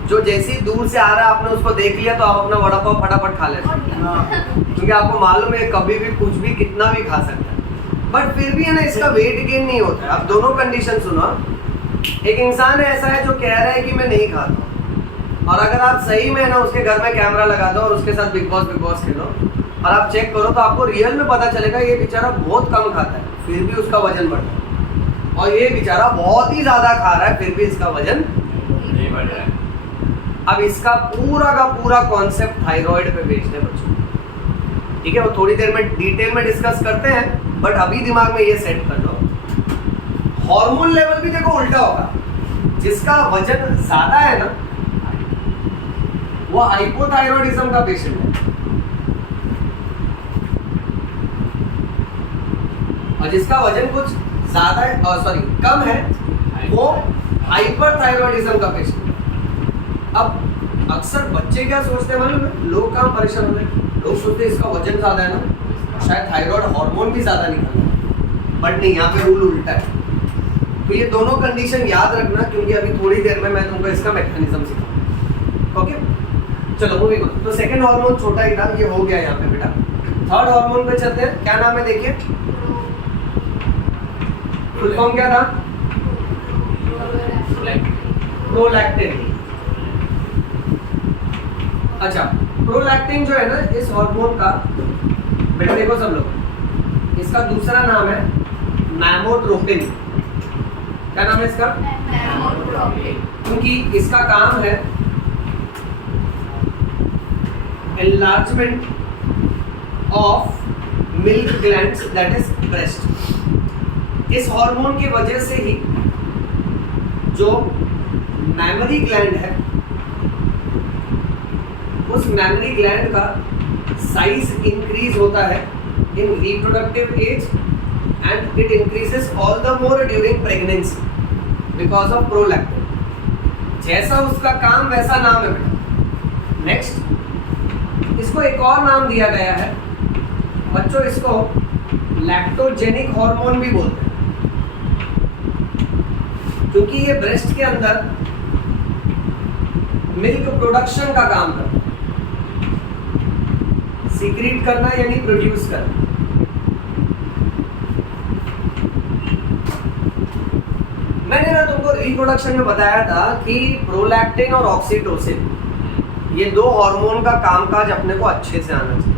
जो जैसी दूर से आ रहा है आपने उसको देख लिया तो आप अपना वड़ा पाव फटाफट खा लेते हैं, क्योंकि आपको मालूम है कभी भी कुछ भी कितना भी खा सकता है। बट फिर भी है ना, इसका वेट गेन नहीं होता है। आप दोनों कंडीशन सुनो। एक इंसान ऐसा है जो कह रहा है कि मैं नहीं खाता, और अगर आप सही में ना उसके घर में कैमरा लगा दो और उसके साथ बिग बॉस खेलो और आप चेक करो तो आपको रियल में पता चलेगा ये बेचारा बहुत कम खाता है, फिर भी उसका वजन बढ़ता है। और ये बेचारा बहुत ही ज्यादा खा रहा है, फिर भी इसका वजन नहीं बढ़ रहा है। अब इसका पूरा का पूरा कॉन्सेप्ट थायराइड पे बेस्ड है बच्चों, ठीक है। वो थोड़ी देर में डिटेल में डिस्कस करते हैं, बट अभी दिमाग में ये सेट कर लो। हार्मोन लेवल भी देखो उल्टा होगा। जिसका वजन ज्यादा है ना वो हाइपोथायरॉयडिज्म का पेशेंट है, और जिसका वजन कुछ ज्यादा है कम है वो हाइपरथायरॉयडिज्म का पेशेंट है। अब अक्सर बच्चे क्या सोचते हैं मालूम है, लोग कहाँ परेशान होते हैं, लोग सोचते हैं इसका वजन ज्यादा है ना, शायद थायराइड हार्मोन भी ज्यादा निकल रहा है। बट नहीं, यहाँ पे रूल उल्टा है। तो ये दोनों कंडीशन याद रखना, क्योंकि अभी थोड़ी देर में मैं तुमको इसका मैकेनिज्म सिखाऊंगा। ओके, चलो मूविंग ऑन। तो सेकंड हार्मोन छोटा ही था, ये हो गया यहाँ पे बेटा। थर्ड हार्मोन पे चलते हैं। क्या नाम है देखिए, फुल फॉर्म क्या था? प्रोलैक्टिन। अच्छा, प्रोलैक्टिन जो है ना इस हार्मोन का, बेटा देखो सब लोग, इसका दूसरा नाम है मैमोट्रोपिन। क्या नाम है इसका? क्योंकि इसका काम है enlargement of milk glands, that is breast। इस हार्मोन की वजह से ही जो मैमरी ग्लैंड है उस मैमरी ग्लैंड का साइज इंक्रीज होता है इन reproductive age, and it increases all the more during pregnancy because of prolactin. जैसा उसका काम वैसा नाम है बेटा। नेक्स्ट, इसको एक और नाम दिया गया है बच्चों, इसको लैक्टोजेनिक हार्मोन भी बोलते हैं, क्योंकि ये ब्रेस्ट के अंदर मिल्क प्रोडक्शन का काम करता है, सीक्रेट करना यानी प्रोड्यूस करना। मैंने ना तुमको रिप्रोडक्शन में बताया था कि प्रोलैक्टिन और ऑक्सीटोसिन ये दो हार्मोन का कामकाज अपने को अच्छे से आना चाहिए।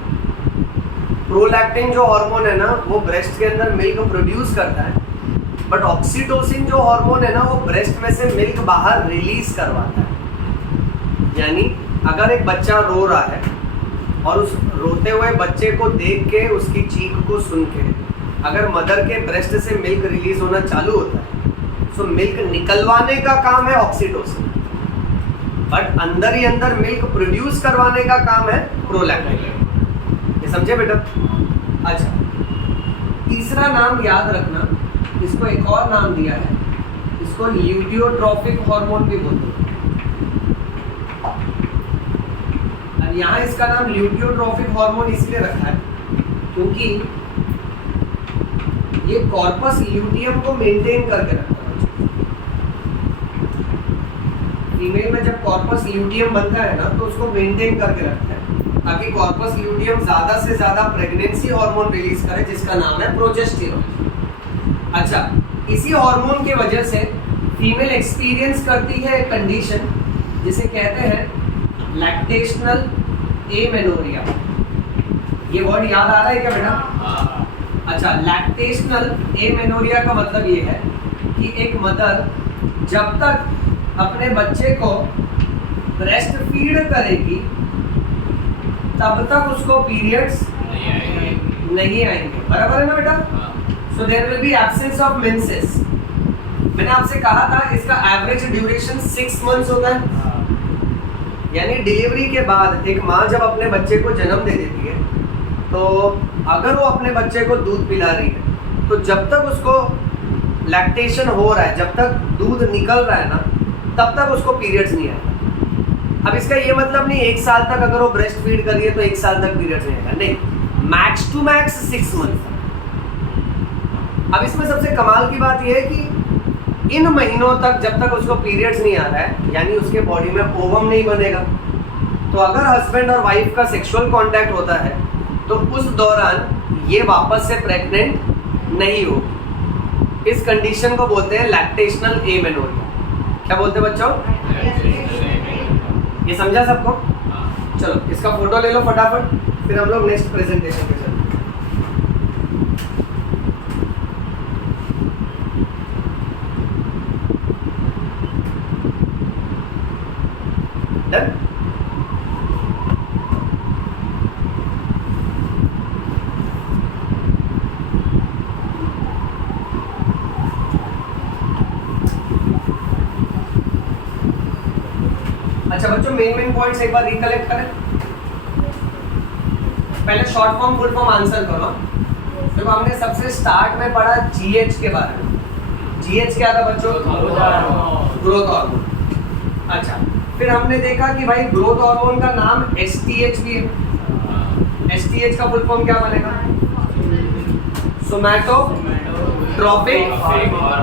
प्रोलैक्टिन जो हार्मोन है ना वो ब्रेस्ट के अंदर मिल्क प्रोड्यूस करता है, बट ऑक्सीटोसिन जो हार्मोन है ना वो ब्रेस्ट में से मिल्क बाहर रिलीज करवाता है। यानी अगर एक बच्चा रो रहा है और उस रोते हुए बच्चे को देख के, उसकी चीख को सुन के अगर मदर के ब्रेस्ट से मिल्क रिलीज होना चालू होता है, तो मिल्क निकलवाने का काम है ऑक्सीटोसिन, बट अंदर ही अंदर मिल्क प्रोड्यूस करवाने का काम है प्रोलैक्टिन। ये समझे बेटा? अच्छा, तीसरा नाम याद रखना, इसको एक और नाम दिया है, इसको ल्यूटियोट्रोफिक हार्मोन भी बोलते हैं। और यहाँ इसका नाम ल्यूटियोट्रोफिक हार्मोन इसलिए रखा है क्योंकि ये कॉर्पस ल्यूटियम को मेंटेन करके रखता है। फीमेल में जब कॉर्पस ल्यूटियम बनता है ना तो उसको मेंटेन करके रखता है, ताकि कॉर्पस ल्यूटियम ज्यादा से ज्यादा प्रेगनेंसी हार्मोन रिलीज करे, जिसका नाम है प्रोजेस्टेरोन। अच्छा, इसी हार्मोन की वजह से फीमेल एक्सपीरियंस करती है एक कंडीशन जिसे कहते हैं लैक्टेशनल एमेनोरिया। ये वर्ड याद आ रहा है क्या बेटा? अच्छा, लैक्टेशनल एमेनोरिया का मतलब ये है कि एक मदर जब तक अपने बच्चे को ब्रेस्ट फीड करेगी तब तक उसको पीरियड्स नहीं आएंगे। बराबर है ना बेटा? So there will be absence of menses. मैंने आपसे कहा था इसका एवरेज ड्यूरेशन 6 मंथ्स होता है। यानी डिलीवरी के बाद एक माँ जब अपने बच्चे को जन्म दे देती है तो अगर वो अपने बच्चे को दूध पिला रही है तो जब तक उसको लैक्टेशन हो रहा है, जब तक दूध निकल रहा है ना, तब तक उसको पीरियड्स नहीं आएगा। अब इसका ये मतलब नहीं 1 साल तक अगर वो ब्रेस्ट फीड करिए तो 1 साल तक पीरियड्स नहीं आएगा, नहीं, मैक्स टू मैक्स 6 मंथ। अब इसमें सबसे कमाल की बात ये है कि इन महीनों तक जब तक उसको पीरियड्स नहीं आ रहा है, यानी उसके बॉडी में ओवम नहीं बनेगा, तो अगर हस्बैंड और वाइफ का सेक्सुअल कांटेक्ट होता है तो उस दौरान ये वापस से प्रेग्नेंट नहीं होगी। इस कंडीशन को बोलते हैं लैक्टेशनल एमेनोरिया। क्या बोलते हैं बच्चों? ये समझा सबको? चलो इसका फोटो ले लो फटाफट, फिर हम लोग नेक्स्ट प्रेजेंटेशन पे चलते हैं। डन? अच्छा बच्चों, मेन पॉइंट्स एक बार रिकलेक्ट करें। पहले short form full form answer करो। देखो हमने सबसे स्टार्ट में पढ़ा जीएच के बारे में। जीएच क्या था बच्चों? Growth hormone. अच्छा, फिर हमने देखा कि भाई ग्रोथ हार्मोन का नाम एसटीएच भी है। एसटीएच का फुल फॉर्म क्या बनेगा? सोमैटोट्रोपिक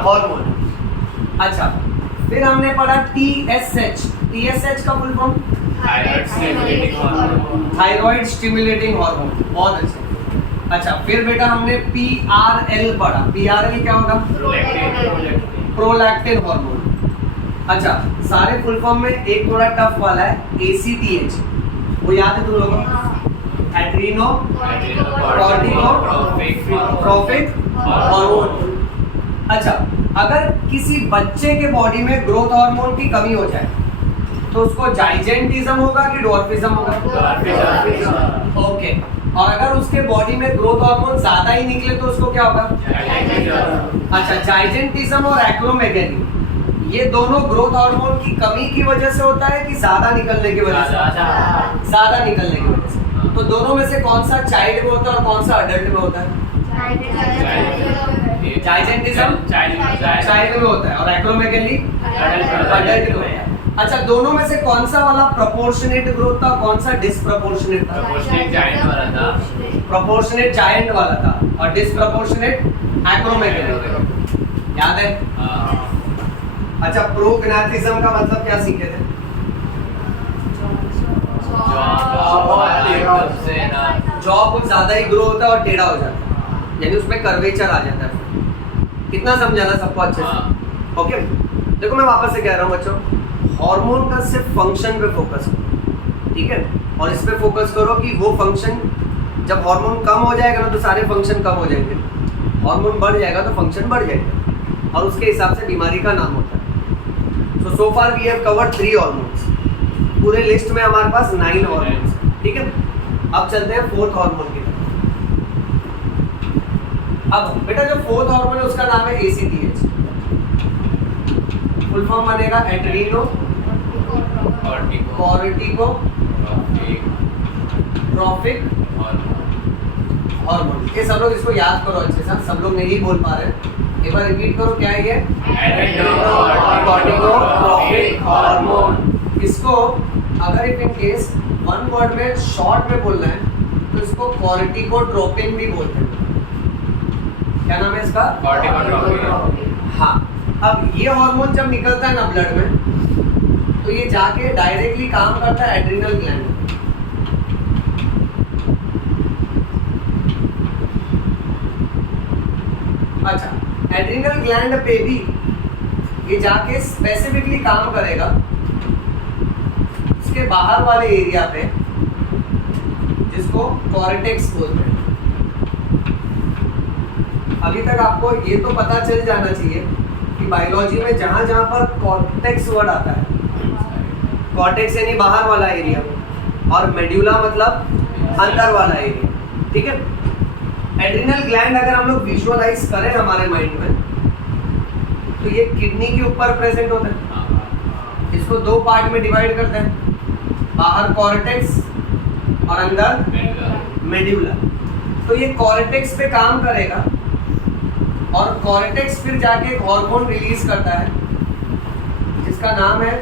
हार्मोन। अच्छा, फिर हमने पढ़ा टीएसएच। टीएसएच का full form? Thyroid stimulating hormone. बहुत अच्छा। अच्छा, फिर बेटा हमने पीआरएल पढ़ा। पीआरएल क्या होगा? Prolactin hormone. अच्छा, सारे फुल फॉर्म में एक थोड़ा टफ वाला है एसीटीएच, वो याद है तुम लोगों को? Adrenocorticotropic hormone. अच्छा, अगर किसी बच्चे के बॉडी में ग्रोथ हार्मोन की कमी हो जाए तो उसको जाइजेंटिज्म होगा कि डॉर्फिज्म होगा? ओके। और अगर उसके बॉडी में ग्रोथ हार्मोन ज्यादा ही निकले तो उसको क्या होगा? अच्छा, जाइजेंटिज्म और एक्रोमेगेली ये दोनों ग्रोथ हार्मोन की कमी की वजह से होता है कि ज्यादा निकलने की वजह से? ज्यादा निकलने की वजह से। तो दोनों में से कौन सा चाइल्ड में होता है और कौन सा अडल्ट में होता है? जाइजेंटिज्म चाइल्ड में होता है और एक्रोमेगेली अडल्ट में होता है। अच्छा, दोनों में से कौन सा वाला प्रोपोर्शनेट ग्रोथ था, कौन सा डिसप्रोपोर्शनेट था? प्रोपोर्शनेट जायंट वाला था और डिसप्रोपोर्शनेट एक्रोमेगेली। याद है? अच्छा, प्रोग्नाथिज्म का मतलब क्या सीखे थे? जॉ कुछ ज्यादा ही ग्रो होता है और टेढ़ा हो जाता है, यानी उसमें कर्वेचर आ जाता है। कितना समझाना सबको अच्छे से? ओके, देखो मैं वापस से कह रहा हूँ बच्चों, हार्मोन का सिर्फ फंक्शन पे फोकस करो, ठीक है? और इस पे फोकस करो कि वो फंक्शन, जब हार्मोन कम हो जाएगा ना तो सारे फंक्शन कम हो जाएंगे, हार्मोन बढ़ जाएगा तो फंक्शन बढ़ जाएगा, और उसके हिसाब से बीमारी का नाम होता है। So far we have covered 3 hormones. पूरे लिस्ट में हमारे पास 9 हार्मोन्स, ठीक है? अब चलते हैं 4th हार्मोन की तरफ। अब बेटा जो 4th हार्मोन है उसका नाम है एसीटीएच। फुल फॉर्म बनेगा एड्रीनो कॉर्टिकोट्रोपिक हार्मोन। ये सब लोग इसको याद करो अच्छे से, सब लोग नहीं बोल पा रहे। एक बार रिपीट करो, क्या है ये? कॉर्टिकोट्रोपिक हार्मोन। इसको अगर इन केस वन वर्ड में शॉर्ट में बोलना है तो इसको कॉर्टिकोट्रोपिन भी बोलते हैं। क्या नाम है इसका? कॉर्टिकोट्रोपिन। हाँ, अब ये हार्मोन जब निकलता है ना ब्लड में तो ये जाके डायरेक्टली काम करता है एड्रिनल ग्लैंड। अच्छा, एड्रिनल ग्लैंड पे भी ये जाके स्पेसिफिकली काम करेगा उसके बाहर वाले एरिया पे, जिसको कॉर्टेक्स बोलते हैं। अभी तक आपको ये तो पता चल जाना चाहिए कि बायोलॉजी में जहां जहां पर कॉर्टेक्स वर्ड आता है, कॉर्टेक्स यानी बाहर वाला एरिया और मेड्यूला मतलब अंदर वाला एरिया, ठीक है? एड्रिनल ग्लैंड अगर हम लोग विजुअलाइज करें हमारे माइंड में तो ये किडनी के ऊपर प्रेजेंट होता है। इसको 2 पार्ट में डिवाइड करते हैं, बाहर कॉर्टेक्स और अंदर मेड्यूला। तो ये कॉर्टेक्स पे काम करेगा और कॉर्टेक्स फिर जाके एक हार्मोन रिलीज करता है जिसका नाम है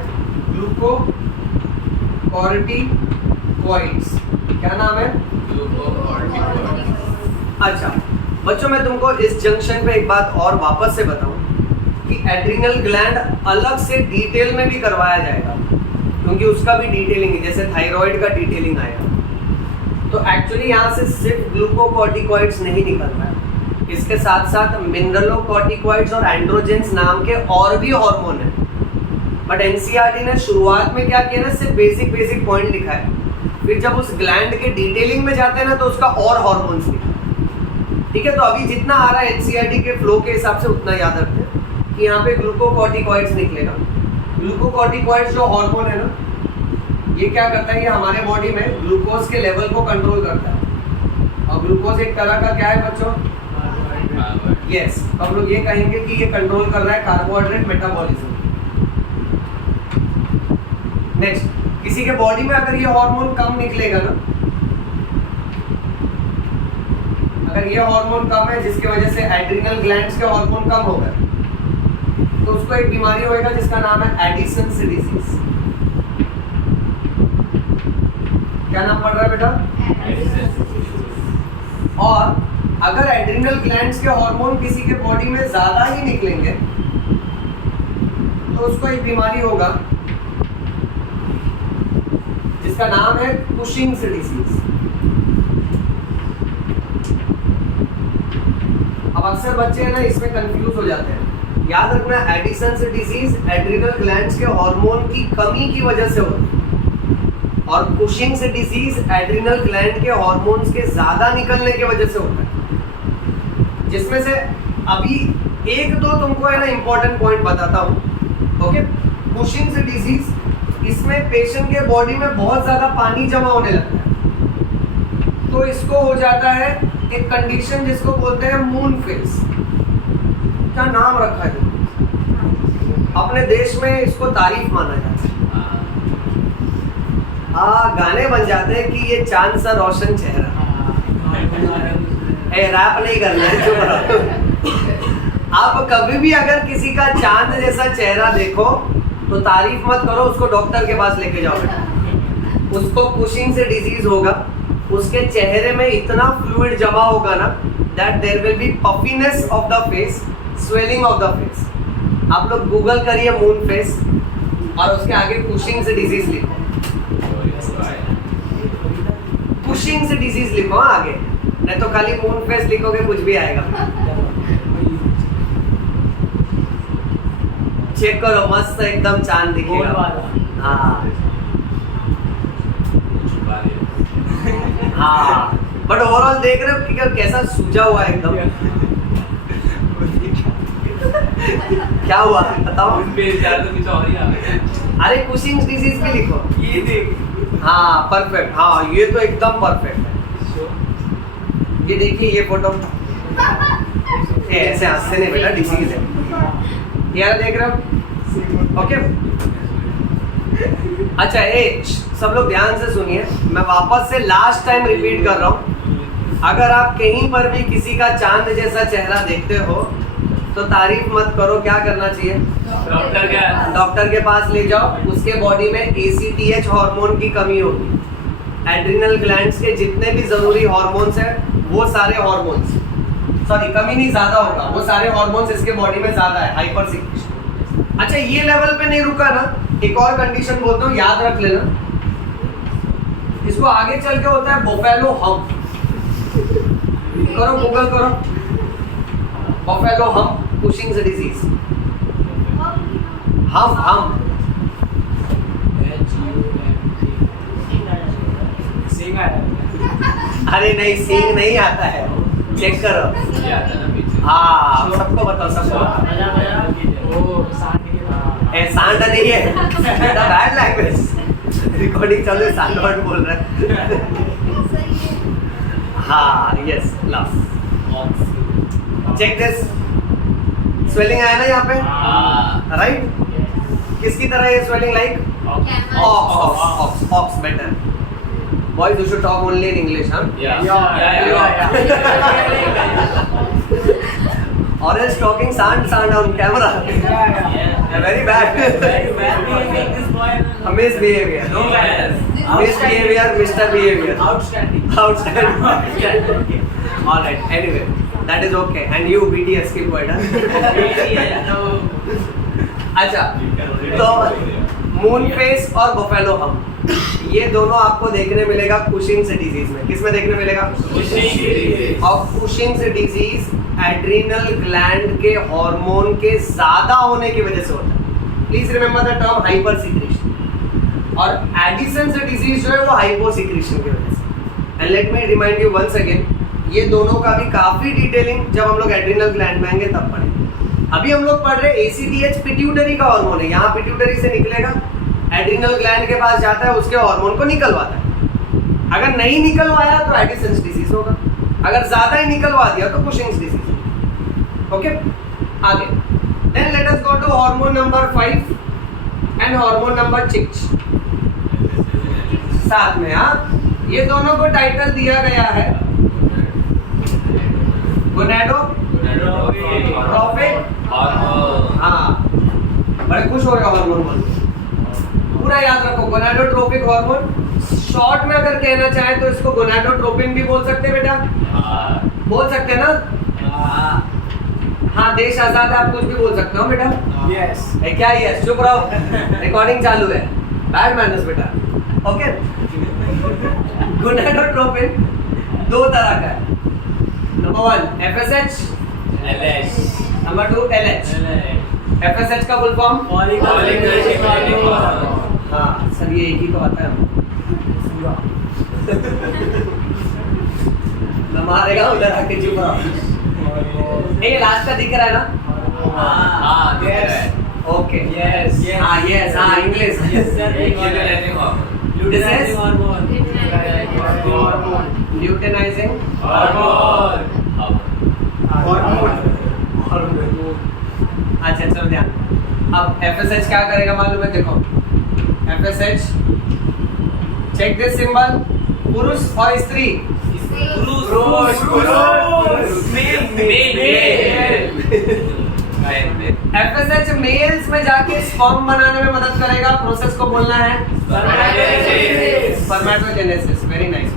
कॉर्टिकॉइड्स, क्या नाम है? अच्छा बच्चों, मैं तुमको इस जंक्शन पे एक बात और वापस से बताऊं कि एड्रिनल ग्लैंड अलग से डिटेल में भी करवाया जाएगा, क्योंकि उसका भी डिटेलिंग है, जैसे थायराइड का डिटेलिंग आएगा। तो एक्चुअली यहाँ से सिर्फ ग्लूकोकॉर्टिकॉइड्स नहीं निकल रहा है, इसके साथ साथ मिनरलोकॉर्टिकॉइड्स और एंड्रोजेंस नाम के और भी हार्मोन है। बट एनसीईआरटी ने शुरुआत में क्या किया ना, सिर्फ बेसिक पॉइंट लिखा है, फिर जब उस ग्लैंड के डिटेलिंग में जाते हैं ना तो उसका और हार्मोन्स लिखा है। ठीक है, तो अभी जितना आ रहा है एनसीईआरटी के फ्लो के हिसाब से उतना याद रखते हैं कि यहाँ पे ग्लूकोकॉर्टिकॉइड्स निकलेगा। ग्लूकोकॉर्टिकॉइड्स जो हार्मोन है ना, ये क्या करता है, ये हमारे बॉडी में ग्लूकोज के लेवल को कंट्रोल करता है। और ग्लूकोज एक तरह का क्या है बच्चों? यस, हम लोग ये कहेंगे कि ये कंट्रोल कर रहा है कार्बोहाइड्रेट मेटाबॉलिज्म। नेक्स्ट, किसी के बॉडी में अगर ये हार्मोन कम निकलेगा ना, अगर ये हार्मोन कम है जिसकी वजह से एड्रिनल ग्लैंड्स के हार्मोन कम हो गए, तो उसको एक बीमारी होएगा जिसका नाम है एडिसन्स डिजीज। क्या नाम पड़ रहा है बेटा? और अगर एड्रिनल ग्लैंड्स के हार्मोन किसी के बॉडी में ज्यादा ही निकलेंगे तो उसको एक बीमारी होगा जिसका नाम है कुशिंग्स डिजीज। अब अक्सर बच्चे हैं ना इसमें कंफ्यूज हो जाते हैं। याद रखना, एडिसन्स डिजीज एड्रिनल ग्लैंड्स के हार्मोन की कमी की वजह से होती है, और कुशिंग्स डिजीज एड्रिनल ग्लैंड के हार्मोन्स के ज्यादा निकलने की वजह से होता है। जिसमें से अभी एक दो तुमको है ना इंपॉर्टेंट पॉइंट बताता हूँ। ओके, कुशिंग्स डिजीज, इसमें पेशेंट के बॉडी में बहुत ज्यादा पानी जमा होने लगता है, तो इसको हो जाता है एक कंडीशन जिसको बोलते हैं मून फेस। क्या नाम रखा है, अपने देश में इसको तारीफ माना जाता है। गाने बन जाते हैं कि ये चांद सा रोशन चेहरा। रैप नहीं करना है, चुप रहो। आप कभी भी अगर किसी का चांद जैसा चेहरा देखो तो तारीफ मत करो, उसको डॉक्टर के पास लेके जाओ बेटा। उसको कुशिंग से डिजीज होगा, उसके चेहरे में इतना फ्लूइड जमा होगा ना that there will be puffiness of the face, swelling of the face. आप लोग गूगल करिए मून फेस और उसके आगे कुशिंग से डिजीज लिखो, कुशिंग से डिजीज लिखो आगे, नहीं तो खाली मून फेस लिखोगे कुछ भी आएगा। चेक करो, मस्त एकदम चांद दिखेगा। हाँ हाँ, बट ओवरऑल देख रहे हो कि कैसा सूजा हुआ है एकदम। क्या हुआ बताओ? अरे कुशिंग्स डिजीज भी लिखो। ये देख, हाँ परफेक्ट, हाँ ये तो एकदम परफेक्ट है। ये देखिए ये फोटो, ऐसे हंसते नहीं बेटा, डिजीज है। यार देख रहे हो? ओके, अच्छा सब लोग ध्यान से सुनिए, मैं वापस से लास्ट टाइम रिपीट कर रहा हूँ। अगर आप कहीं पर भी किसी का चांद जैसा चेहरा देखते हो तो तारीफ मत करो, क्या करना चाहिए? डॉक्टर के पास ले जाओ। उसके बॉडी में ACTH हार्मोन की कमी होगी। एड्रिनल ग्लैंड्स के जितने भी जरूरी हार्मोन्स हैं वो सारे हार्मोन्स, सॉरी कमी नहीं, ज्यादा होगा, वो सारे हार्मोन्स इसके बॉडी में ज्यादा है, हाइपर सिक्रेशन। अच्छा, ये लेवल पे नहीं रुका ना, एक और कंडीशन बोलता हूँ, याद रख लेना। इसको आगे चल के होता है बफेलो हम्प। करो गूगल करो, बफेलो हम्प कुशिंग्स डिजीज। हम अरे नहीं, सींग नहीं आता है, चेक करो। हाँ सबको बताओ, सबको सांड नहीं है, बैड लैंग्वेज। रिकॉर्डिंग चालू है, सांड वर्ड बोल रहा है। हाँ yes, last check this, swelling आया ना यहाँ पे, राइट? किसकी तरह है swelling? Like ox, better. Boys, you should talk only in English, huh? Yeah. Orange talking sand on camera. Very bad. Misbehavior. No manners. Misbehavior, Mr. Behavior. Outstanding. Outstanding. All right. Anyway, that is okay. And you BTS skip word. No. अच्छा, तो moon face और buffalo हम ये दोनों आपको देखने मिलेगा Cushing's disease में. किस में देखने मिलेगा? और कुशिंग्स डिजीज एड्रिनल ग्लैंड के हार्मोन के ज्यादा होने की वजह से होता है. Please remember the term hypersecretion. और एडिसन्स डिजीज जो है वो हाइपो सिक्रीशन की वजह से. And let me remind you once again, ये दोनों का भी काफी डिटेलिंग जब हम लोग एड्रिनल ग्लैंड में आएंगे तब पढ़ेंगे. अभी हम लोग पढ़ रहे हैं ACTH पिट्यूटरी का हार्मोन है. यहाँ पिट्यूटरी से निकलेगा, एड्रिनल ग्लैंड के पास जाता है, उसके हार्मोन को निकलवाता है. अगर नहीं निकलवाया तो एडिसन्स डिजीज होगा, अगर ज्यादा ही निकलवा दिया तो कुशिंग्स डिजीज. ओके, आगे. Then let us go to hormone number 5 and hormone number 6. साथ में ये दोनों को टाइटल दिया गया है गोनाडोट्रोपिक हाँ, बड़े खुश हो रहे हो हार्मोन बोल. पूरा याद रखो, गोनाडोट्रोपिक हार्मोन. शॉर्ट में अगर कहना चाहे तो इसको गोनाडोट्रोपिन भी बोल सकते हैं बेटा. बोल सकते हैं ना? हाँ, देश आजाद है, आप कुछ भी बोल सकते हो बेटा. Yes. क्या यस? चुप रहो, रिकॉर्डिंग चालू है. बैड मैनर्स बेटा. ओके, गोनाडोट्रोपिन दो तरह का है. Number 1 FSH, number 2 LH. FSH का फुल फॉर्म हाँ सर, ये एक ही तो आता है. मारेगा उधर आके चुप रहो. ये लास्ट का दिख रहा है ना? हाँ, yes. ओके. Yes. हाँ यस, हाँ English. Yes, sir. Luteinizing hormone. Luteinizing अच्छा, चलो ध्यान. अब FSH क्या करेगा मालूम है? देखो FSH, चेक दिस सिंबल. पुरुष और स्त्री. FSH मेल्स में जाके स्पर्म बनाने में मदद करेगा. प्रोसेस को बोलना है spermatogenesis. Very nice.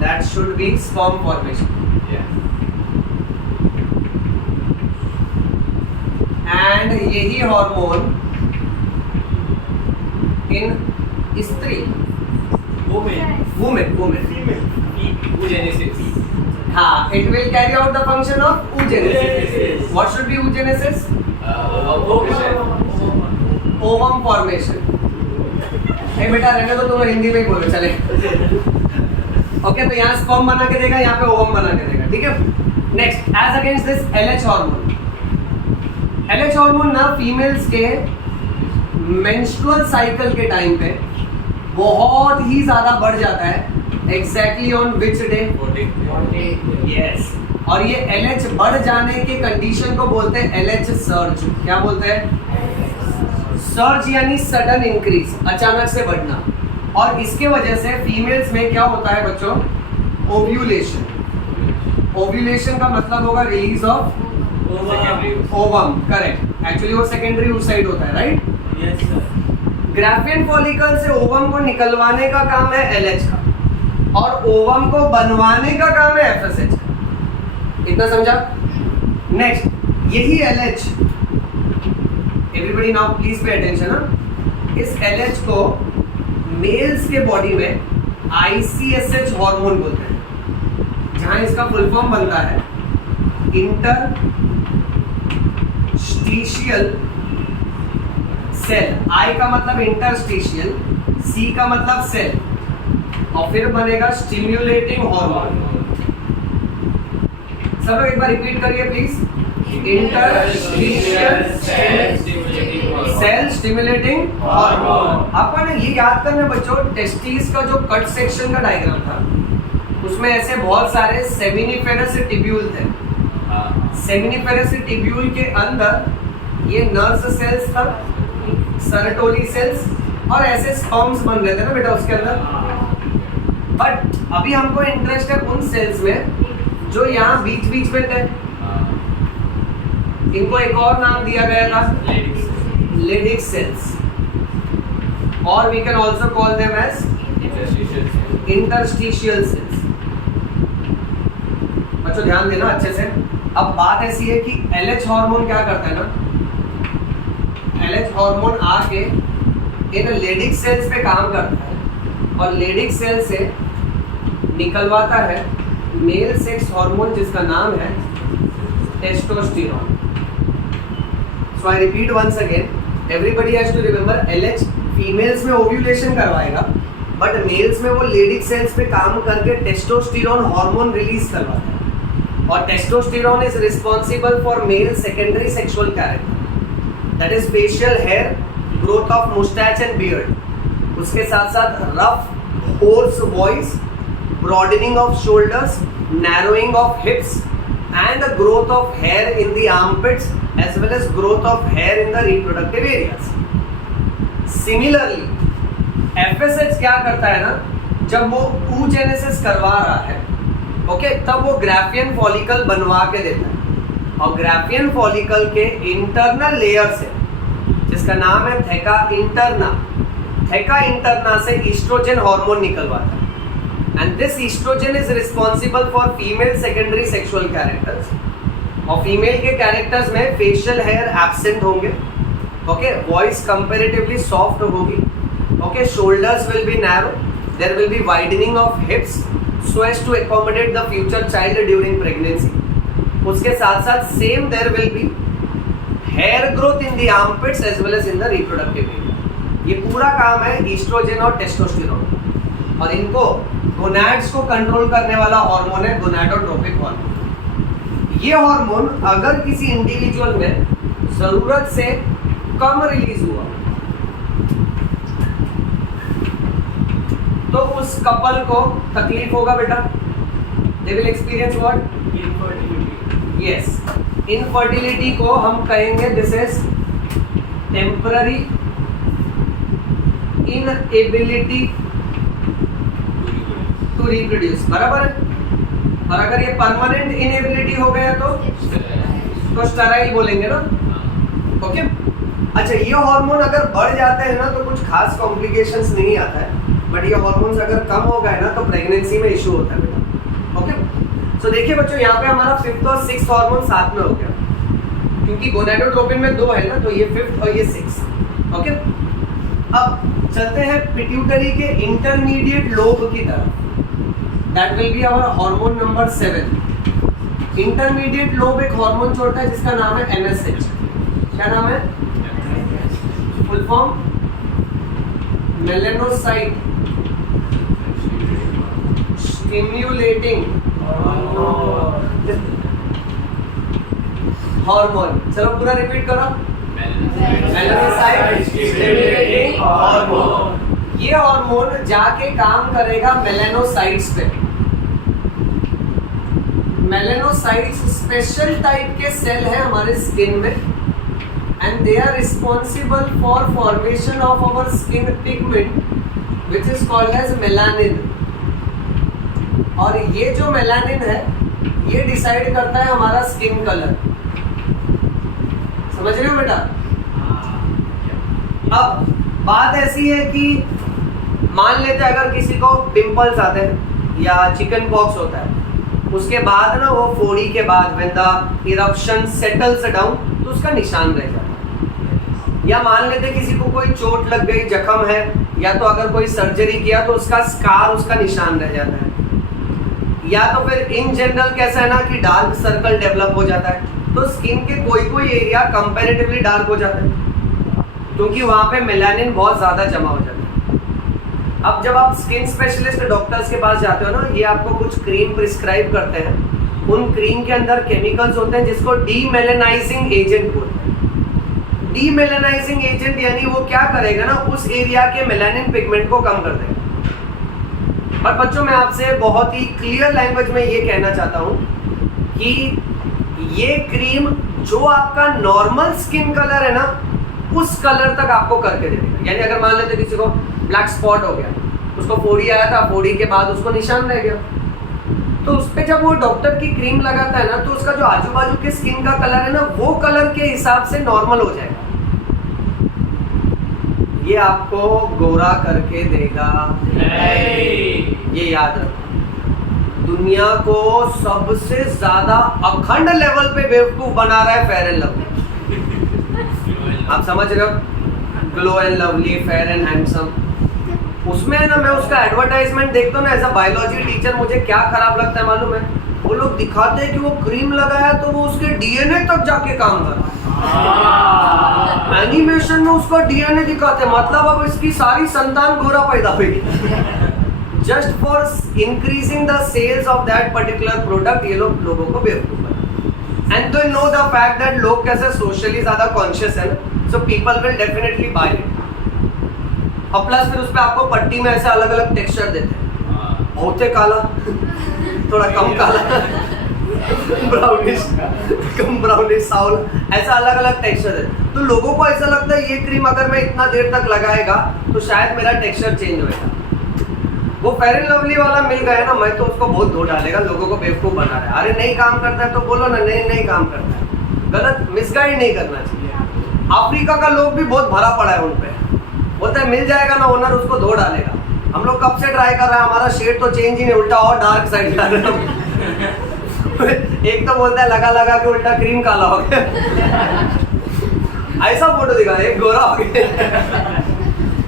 That should be sperm formation. And यही हार्मोन इन स्त्री वुमेन हाँ, it will carry out the function of oogenesis. What should be oogenesis? Ovum formation. ए बेटा रहने तो तुम हिंदी में ही बोलो चले. ओके, तो यहाँ स्पर्म बना के देगा, यहाँ पे ओवम बना के देगा. ठीक है. Next, as against this LH hormone. LH hormone ना फीमेल्स के मेंस्ट्रुअल साइकिल के टाइम पे बहुत ही ज्यादा बढ़ जाता है. Exactly on which day? Yes. और ये LH बढ़ जाने के कंडीशन को बोलते हैं LH सर्ज. क्या बोलते हैं? सर्ज यानी सडन इंक्रीज, अचानक से बढ़ना. और इसके वजह से फीमेल्स में क्या होता है बच्चों? ओव्यूलेशन. ओव्यूलेशन का मतलब होगा release of ovum. Correct. Actually वो सेकेंडरी उस साइड होता है, right? Yes, sir. Graafian follicle से ओवम को निकलवाने का काम है LH का, और ओवम को बनवाने का काम है FSH का. इतना समझा? नेक्स्ट, यही LH, everybody now please pay attention. इस LH को मेल्स के बॉडी में ICSH हार्मोन बोलते हैं, जहां इसका फुल फॉर्म बनता है इंटरस्टिशियल सेल. I का मतलब इंटरस्टिशियल, C का मतलब सेल, और फिर बनेगा स्टिम्युलेटिंग हार्मोन. सब लोग एक बार रिपीट करिए please. Interstitial cell stimulating hormone. अपन ये याद करना बच्चों, टेस्टिस का जो कट सेक्शन का डायग्राम था उसमें ऐसे बहुत सारे सेमिनिफेरस ट्यूब्यूल थे. सेमिनिफेरस ट्यूब्यूल के अंदर ये नर्व सेल्स था, सरटोली सेल्स, और ऐसे स्पर्म्स बन रहे थे ना बेटा उसके अंदर. बट अभी हमको इंटरेस्ट है उन सेल्स में जो यहाँ बीच बीच में थे. इनको एक और नाम दिया गया था, लेडिक सेल्स. और we can also call them as interstitial cells. बच्चों ध्यान देना अच्छे से। अब बात ऐसी है कि LH हार्मोन क्या करता है ना, LH हार्मोन आके इन लेडिक सेल्स पे काम करता है और लेडिक सेल से निकलवाता है मेल सेक्स हार्मोन जिसका नाम है testosterone. So I repeat once again, everybody has to remember LH females में ओव्यूलेशन करवाएगा, बट मेल्स में वो लेडिक सेल्स पे काम करके टेस्टोस्टेरोन हार्मोन रिलीज करवाता है। और testosterone is responsible for male secondary sexual character, that is facial hair, growth of moustache and beard. उसके साथ साथ rough hoarse voice, broadening of shoulders, narrowing of hips and the growth of hair in the armpits as well as growth of hair in the reproductive areas. Similarly, FSH क्या करता है ना, जब वो oogenesis करवा रहा है, ओके, तब वो ग्राफियन फॉलिकल बनवा के देता है और ग्राफियन फॉलिकल के इंटरनल लेयर से, जिसका नाम है थेका इंटरना से ईस्ट्रोजन हार्मोन निकलवाता है। And this estrogen is responsible for female secondary sexual characters. और फीमेल के कैरेक्टर्स में फेशियल हेयर एब्सेंट होंगे, ओके, वॉइस कंपैरेटिवली सॉफ्ट होगी, okay, shoulders will be narrow, there will be widening of hips so as to accommodate the future child during pregnancy. उसके साथ साथ same there will be hair growth in the armpits as well as in the reproductive area. ये पूरा काम है oestrogen और testosterone, और इनको गोनैड्स को कंट्रोल करने वाला हार्मोन है गोनैडोट्रोपिक हार्मोन। ये हार्मोन अगर किसी इंडिविजुअल में जरूरत से कम रिलीज हुआ तो उस कपल को तकलीफ होगा बेटा, they will experience what? Yes, infertility को हम कहेंगे this is temporary inability to reproduce, बराबर है। और अगर ये परमानेंट इनएबिलिटी हो गया तो स्टेराइल बोलेंगे ना, ओके। अच्छा, ये हार्मोन अगर बढ़ जाते हैं ना तो कुछ खास कॉम्प्लिकेशंस नहीं आता है, बट ये हार्मोन्स अगर कम हो गए ना तो प्रेगनेंसी में इशू होता है बेटा, ओके। सो देखिए बच्चों, यहाँ पे हमारा 5th और 6th हार्मोन साथ में हो गया, क्योंकि गोनैडोट्रोपिन में 2 है ना, तो ये 5th और ये 6th, ओके। अब चलते हैं पिट्यूटरी के इंटरमीडिएट लोब की तरफ, that will be our hormone number 7। Intermediate lobe एक हार्मोन छोड़ता है जिसका नाम है MSH। क्या नाम है? Full form melanocyte stimulating hormone. चलो पूरा रिपीट करो, मेलेनोसाइट स्टिम्युलेटिंग हार्मोन। ये हार्मोन जाके काम करेगा मेलेनोसाइट्स पे। मेलेनोसाइट्स स्पेशल टाइप के सेल हैं हमारे स्किन में, and they are responsible for formation of our skin pigment which is called as melanin. और ये जो मेलानिन है ये डिसाइड करता है हमारा स्किन कलर। समझ रहे हो बेटा? अब बात ऐसी है कि मान लेते हैं अगर किसी को पिंपल्स आते हैं या चिकन पॉक्स होता है, उसके बाद ना वो फोड़ी के बाद when the eruption settles down तो उसका निशान रह जाता है। या मान लेते किसी को कोई चोट लग गई, जख्म है, या तो अगर कोई सर्जरी किया तो उसका स्कार, उसका निशान रह जाता है। या तो फिर इन जनरल कैसा है ना कि डार्क सर्कल डेवलप हो जाता है, तो स्किन के कोई एरिया कंपैरेटिवली डार्क हो जाता है क्योंकि वहाँ पे मेलानिन बहुत ज़्यादा जमा हो जाता है। अब जब आप स्किन स्पेशलिस्ट डॉक्टर्स के पास जाते हो ना, ये आपको कुछ क्रीम प्रिस्क्राइब करते हैं। उन क्रीम के अंदर केमिकल्स होते हैं जिसको डीमेलेनाइजिंग एजेंट बोलते हैं। डीमेलेनाइजिंग एजेंट यानी वो क्या करेगा ना, उस एरिया के मेलानिन पिगमेंट को कम कर देगा। और बच्चों, मैं आपसे बहुत ही क्लियर लैंग्वेज में ये कहना चाहता हूँ कि ये क्रीम जो आपका नॉर्मल स्किन कलर है ना, उस कलर तक आपको करके दे देगा। यानी अगर मान लेते किसी को ब्लैक स्पॉट हो गया, उसको फोड़ी आया था, फोड़ी के बाद उसको निशान रह गया, तो उस पर जब वो डॉक्टर की क्रीम लगाता है ना, तो उसका जो आजू बाजू के स्किन का कलर है ना, वो कलर के हिसाब से नॉर्मल हो जाएगा। ये आपको गोरा करके देगा, नहीं। ये याद रखो। दुनिया को सबसे ज्यादा अखंड लेवल पे बेवकूफ बना रहा है फेयर एंड लवली। आप समझ रहे हो? Glow and lovely, fair and handsome, उसमें है ना, मैं उसका एडवर्टाइजमेंट देखता हूँ ना, एज अ बायोलॉजी टीचर मुझे क्या खराब लगता है मालूम है? वो लोग दिखाते हैं कि वो क्रीम लगाया तो वो उसके डीएनए तक जाके काम कर रहा है। एनिमेशन में उसका डीएनए दिखाते हैं, मतलब अब इसकी सारी संतान गोरा पैदा हुई। Just for increasing the sales of that particular product ये लोग लोगों को बेवकूफ बनाते। And they know the fact that लोग कैसे सोशली ज्यादा कॉन्शियस है ना, so people will definitely buy it. और प्लस फिर उस पर आपको पट्टी में ऐसे अलग अलग टेक्सचर देते हैं, बहुत है काला, थोड़ा कम काला, ब्राउनिश, कम ब्राउनिश, साउल, ऐसा अलग अलग टेक्सचर है। तो लोगों को ऐसा लगता है ये क्रीम अगर मैं इतना देर तक लगाएगा तो शायद मेरा टेक्सचर चेंज होएगा। वो फेयर एंड लवली वाला मिल गया ना, मैं तो उसको बहुत धो डालेगा, लोगों को बेवकूफ बना रहा है। अरे नहीं काम करता है तो बोलो ना, नहीं काम करता है, गलत मिसगाइड नहीं करना चाहिए। अफ्रीका का लोग भी बहुत भरा पड़ा है उन पे, बोलता है मिल जाएगा ना ओनर, उसको धो डालेगा। हम लोग कब से ट्राई कर रहे हैं, हमारा शेड तो चेंज ही नहीं, उल्टा और डार्क साइड जा रहा है। एक तो बोलता है लगा लगा के उल्टा क्रीम काला हो गया, ऐसा फोटो दिखा, एक गोरा हो गया।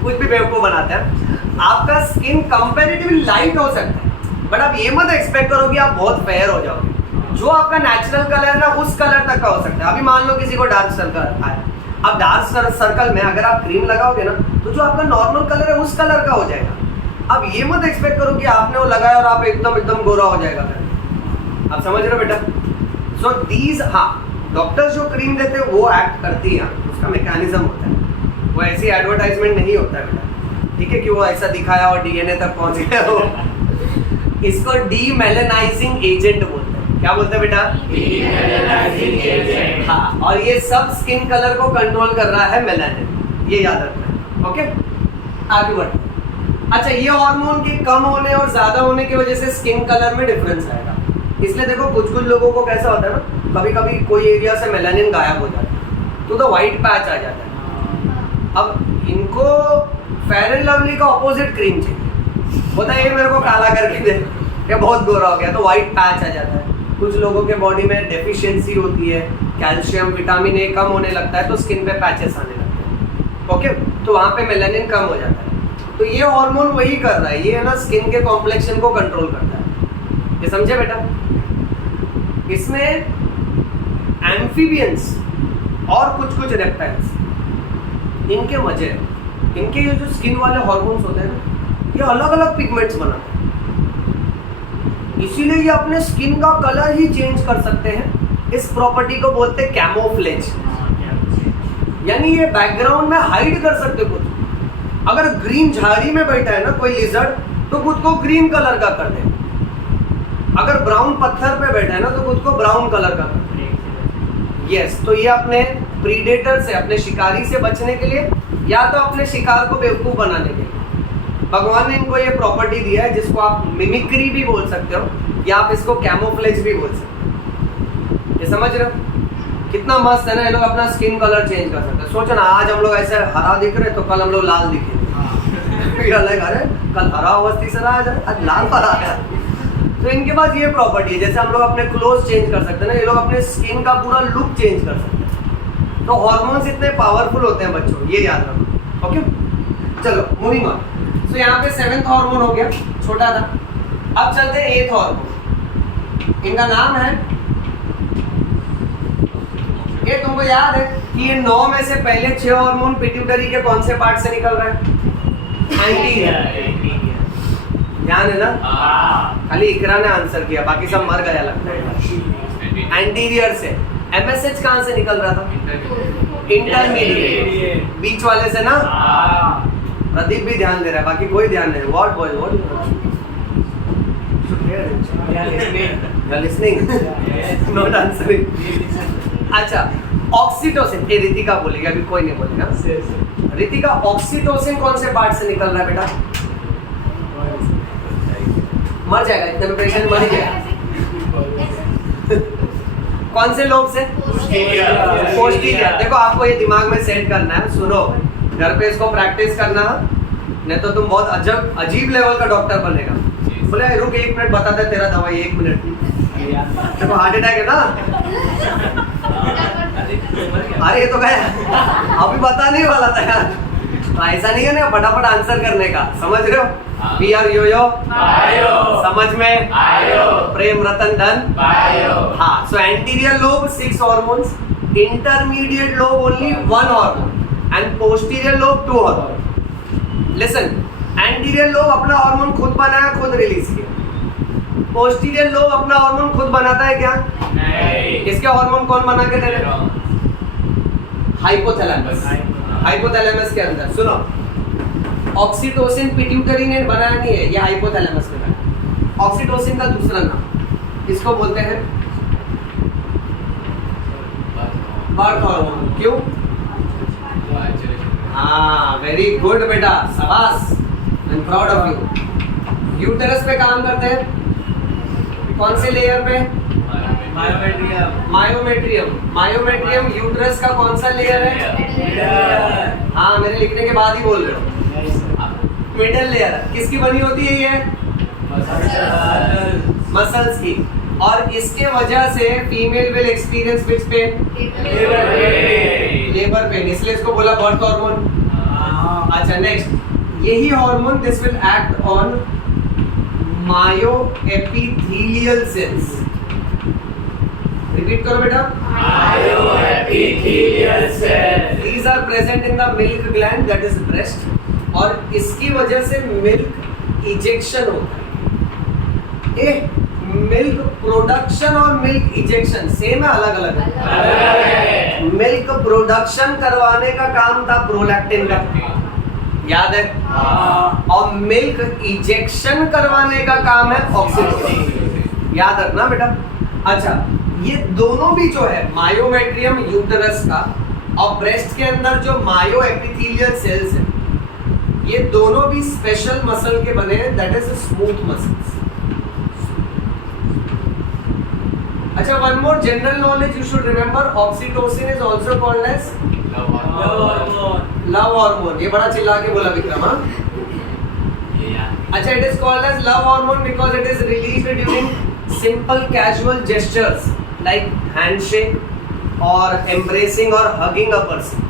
कुछ भी बेवकूफ बनाते हैं। आपका स्किन कंपैरेटिवली लाइट हो सकता है, बट आप ये मत एक्सपेक्ट करो कि आप बहुत फेयर हो जाओगे। जो आपका नेचुरल कलर है ना, उस कलर तक का हो सकता है। अभी मान लो किसी को डार्क सर्कल आया, अब डार्क सर्कल में अगर आप क्रीम लगाओगे ना, तो जो आपका नॉर्मल कलर है उस कलर का हो जाएगा। अब ये मत एक्सपेक्ट करो कि आपने वो लगाया और आप एकदम गोरा हो जाएगा। आप समझ रहे हो बेटा? सो दीज, हाँ, डॉक्टर्स जो क्रीम देते हैं वो एक्ट करती है, उसका मैकेनिज्म होता है, वो ऐसी एडवर्टाइजमेंट नहीं होता है बेटा, ठीक है, कि वो ऐसा दिखाया और डीएनए तक पहुंच गया हो। इसको डीमेलेनाइजिंग एजेंट बोलते हैं। क्या बोलते हैं बेटा? डीमेलेनाइजिंग एजेंट। हाँ, और ये सब स्किन कलर को कंट्रोल कर रहा है मेलानिन, ये याद रखना है। ओके, आगे बढ़ते। अच्छा, ये हार्मोन के कम होने और ज्यादा होने की वजह से स्किन कलर में डिफरेंस आएगा। इसलिए देखो कुछ लोगों को कैसा होता है ना, कभी कभी कोई एरिया से मेलानिन गायब हो जाता है तो द व्हाइट पैच आ जाता है। अब इनको फेयर एंड लवली का ऑपोजिट क्रीम चाहिए, होता है ये मेरे को काला करके दे, या बहुत गोरा हो गया तो व्हाइट पैच आ जाता है। कुछ लोगों के बॉडी में डेफिशिएंसी होती है, कैल्शियम, विटामिन ए कम होने लगता है तो स्किन पे पैचेस आने लगते हैं। ओके, तो वहाँ पे मेलानिन कम हो जाता है। तो ये हार्मोन वही कर रहा है, ये है ना स्किन के कॉम्प्लेक्शन को कंट्रोल करता है। ये समझे बेटा? इसमें एम्फीबियंस और कुछ रेप्टाइल्स, इनके मजे हैं। इनके ये जो स्किन वाले हार्मोन्स होते हैं ना, ये अलग अलग पिगमेंट्स बनाते हैं, इसीलिए ये अपने स्किन का कलर ही चेंज कर सकते हैं। इस प्रॉपर्टी को बोलते हैं कैमोफ्लेज, यानी ये बैकग्राउंड में हाइड कर सकते कुछ। अगर ग्रीन झाड़ी में बैठा है ना कोई लिजर्ड, तो खुद को ग्रीन कलर का कर दे। अगर ब्राउन पत्थर पे बैठा है ना, तो खुद को ब्राउन कलर का कर दे। यस, तो ये अपने प्रीडेटर से, अपने शिकारी से बचने के लिए, या तो अपने शिकार को बेवकूफ बनाने के लिए भगवान ने इनको ये प्रॉपर्टी दिया है, जिसको आप मिमिक्री भी बोल सकते हो, या आप इसको कैमोफ्लेज भी बोल सकते हो। ये समझ रहे हो? कितना मस्त है ना, ये लोग अपना स्किन कलर चेंज कर सकते हैं। सोचो ना, आज हम लोग ऐसे हरा दिख रहे तो कल हम लोग लाल दिखेंगे। अरे कल हरा अवस्थी से रहा है, आज लाल पर आया। तो इनके पास ये प्रॉपर्टी है, जैसे हम लोग अपने क्लोथ चेंज कर सकते हैं ना, ये लोग अपने स्किन का पूरा लुक चेंज कर सकते हैं। तो हार्मोन्स इतने पावरफुल होते हैं बच्चों, ये याद रखो। ओके, चलो मूविंग ऑन। तो यहाँ पे 7th हार्मोन हो गया, छोटा था। अब चलते हैं 8th हार्मोन। इनका नाम है, ये तुमको याद है कि ये 9 में से पहले 6 हार्मोन पिट्यूटरी के कौन से पार्ट से निकल रहे हैं? एंटीरियर। ध्यान है ना? खाली इकरा ने आंसर किया, बाकी सब मर गया लगता है। एंटीरियर से। एमएसएच कहाँ से निकल रहा था? इंटरमीडिएट, बीच वाले से ना। प्रदीप भी ध्यान दे रहा है, बाकी कोई ध्यान नहीं। What boy, what listening, not answering. अच्छा, ऑक्सीटोसिन, ये रितिका बोलेगी, अभी कोई नहीं बोलेगा। रितिका, ऑक्सीटोसिन कौन से पार्ट से निकल रहा है बेटा? मर जाएगा, इतने में पेशेंट मर जाएगा। कौन से लोब से? पोस्टीरियर। देखो आपको ये दिमाग में सेट करना है, सुनो। घर पे इसको प्रैक्टिस करना, नहीं तो तुम बहुत अजीब लेवल का डॉक्टर बनेगा। बोले रुक 1 मिनट बता दे तेरा दवाई, 1 मिनट। देखो हार्ट अटैक है ना, अरे ये तो गया, अभी बता नहीं वाला था यार। तो ऐसा नहीं है ना फटाफट आंसर करने का, समझ रहे हो? वी आर यो यो समझ में आयो, प्रेम रतन धन पायो। हाँ। सो anterior lobe 6 hormones, intermediate lobe only 1 hormone and posterior lobe 2 hormone. Listen, anterior lobe अपना हार्मोन खुद बनाया, खुद रिलीज किया। पोस्टीरियर लोब अपना हार्मोन खुद बनाता है क्या? नहीं। इसके हार्मोन कौन बना के दे रहे? हाइपोथैलेमस। हाइपोथैलेमस के अंदर सुनो, ऑक्सीटोसिन पिट्यूटरी ने बनाया नहीं है, ये हाइपोथैलेमस ने बनाया। ऑक्सीटोसिन का दूसरा नाम इसको बोलते हैं बर्थ हार्मोन। क्यों? हाँ, वेरी गुड बेटा, शाबाश, I am proud of you. Uterus पे काम करते हैं कौन से लेयर पे? मायोमेट्रियम। मायोमेट्रियम यूटेरस का कौन सा लेयर है? हाँ, मेरे लिखने के बाद ही बोल रहे हो। मिडल लेयर किसकी बनी होती है ये? मसल्स की। और इसके वजह से female will experience which pain? Labour pain, इसलिए इसको बोला बर्थ हार्मोन। अच्छा, नेक्स्ट, यही hormone this will act on myoepithelial cells. Repeat करो बेटा। Myoepithelial cells. These are present in the milk gland, that is breast, और इसकी वजह से मिल्क इजेक्शन होता है। मिल्क प्रोडक्शन और मिल्क इजेक्शन सेम है, अलग अलग है? मिल्क प्रोडक्शन करवाने का काम था प्रोलैक्टिन का, याद है? और मिल्क इजेक्शन करवाने का काम है ऑक्सीटोसिन, याद रखना बेटा। अच्छा, ये दोनों भी जो है मायोमेट्रियम यूटेरस का और ब्रेस्ट के अंदर जो मायोएपिथेलियल सेल्स है, ये दोनों भी स्पेशल मसल के बने हैं, दैट इज स्मूथ मसल्स। अच्छा, one more general knowledge you should remember, oxytocin is also called as love hormone. ये बड़ा चिल्ला के बोला विक्रम। हाँ, अच्छा, it is called as love hormone because it is released during simple casual gestures like handshake or embracing or hugging a person.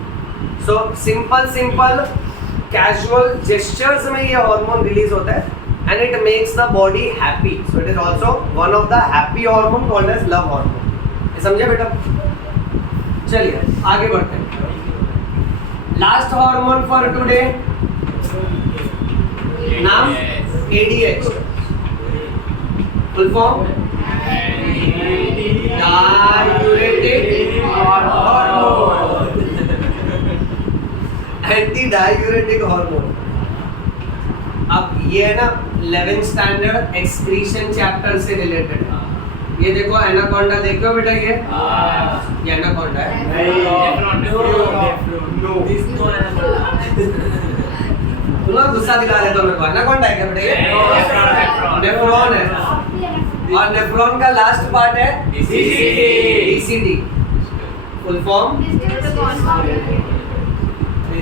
So simple casual gestures में ये hormone release होता है and it makes the body happy. So it is also one of the happy hormone called as love hormone. ये समझे बेटा? चलिए आगे बढ़ते हैं। Last hormone for today, नाम ADH, full form diuretic hormone, anti diuretic hormone. अब ये है ना 11th स्टैंडर्ड एक्सक्रीशन चैप्टर से रिलेटेड है। ये देखो एनाकोंडा, देखो बेटा, ये एनाकोंडा है। तुम लोग गुस्सा दिला रहे हो मेरे को। एनाकोंडा है क्या बेटा? ये नेफ्रॉन है, और नेफ्रॉन का लास्ट पार्ट है डीसीडी, full form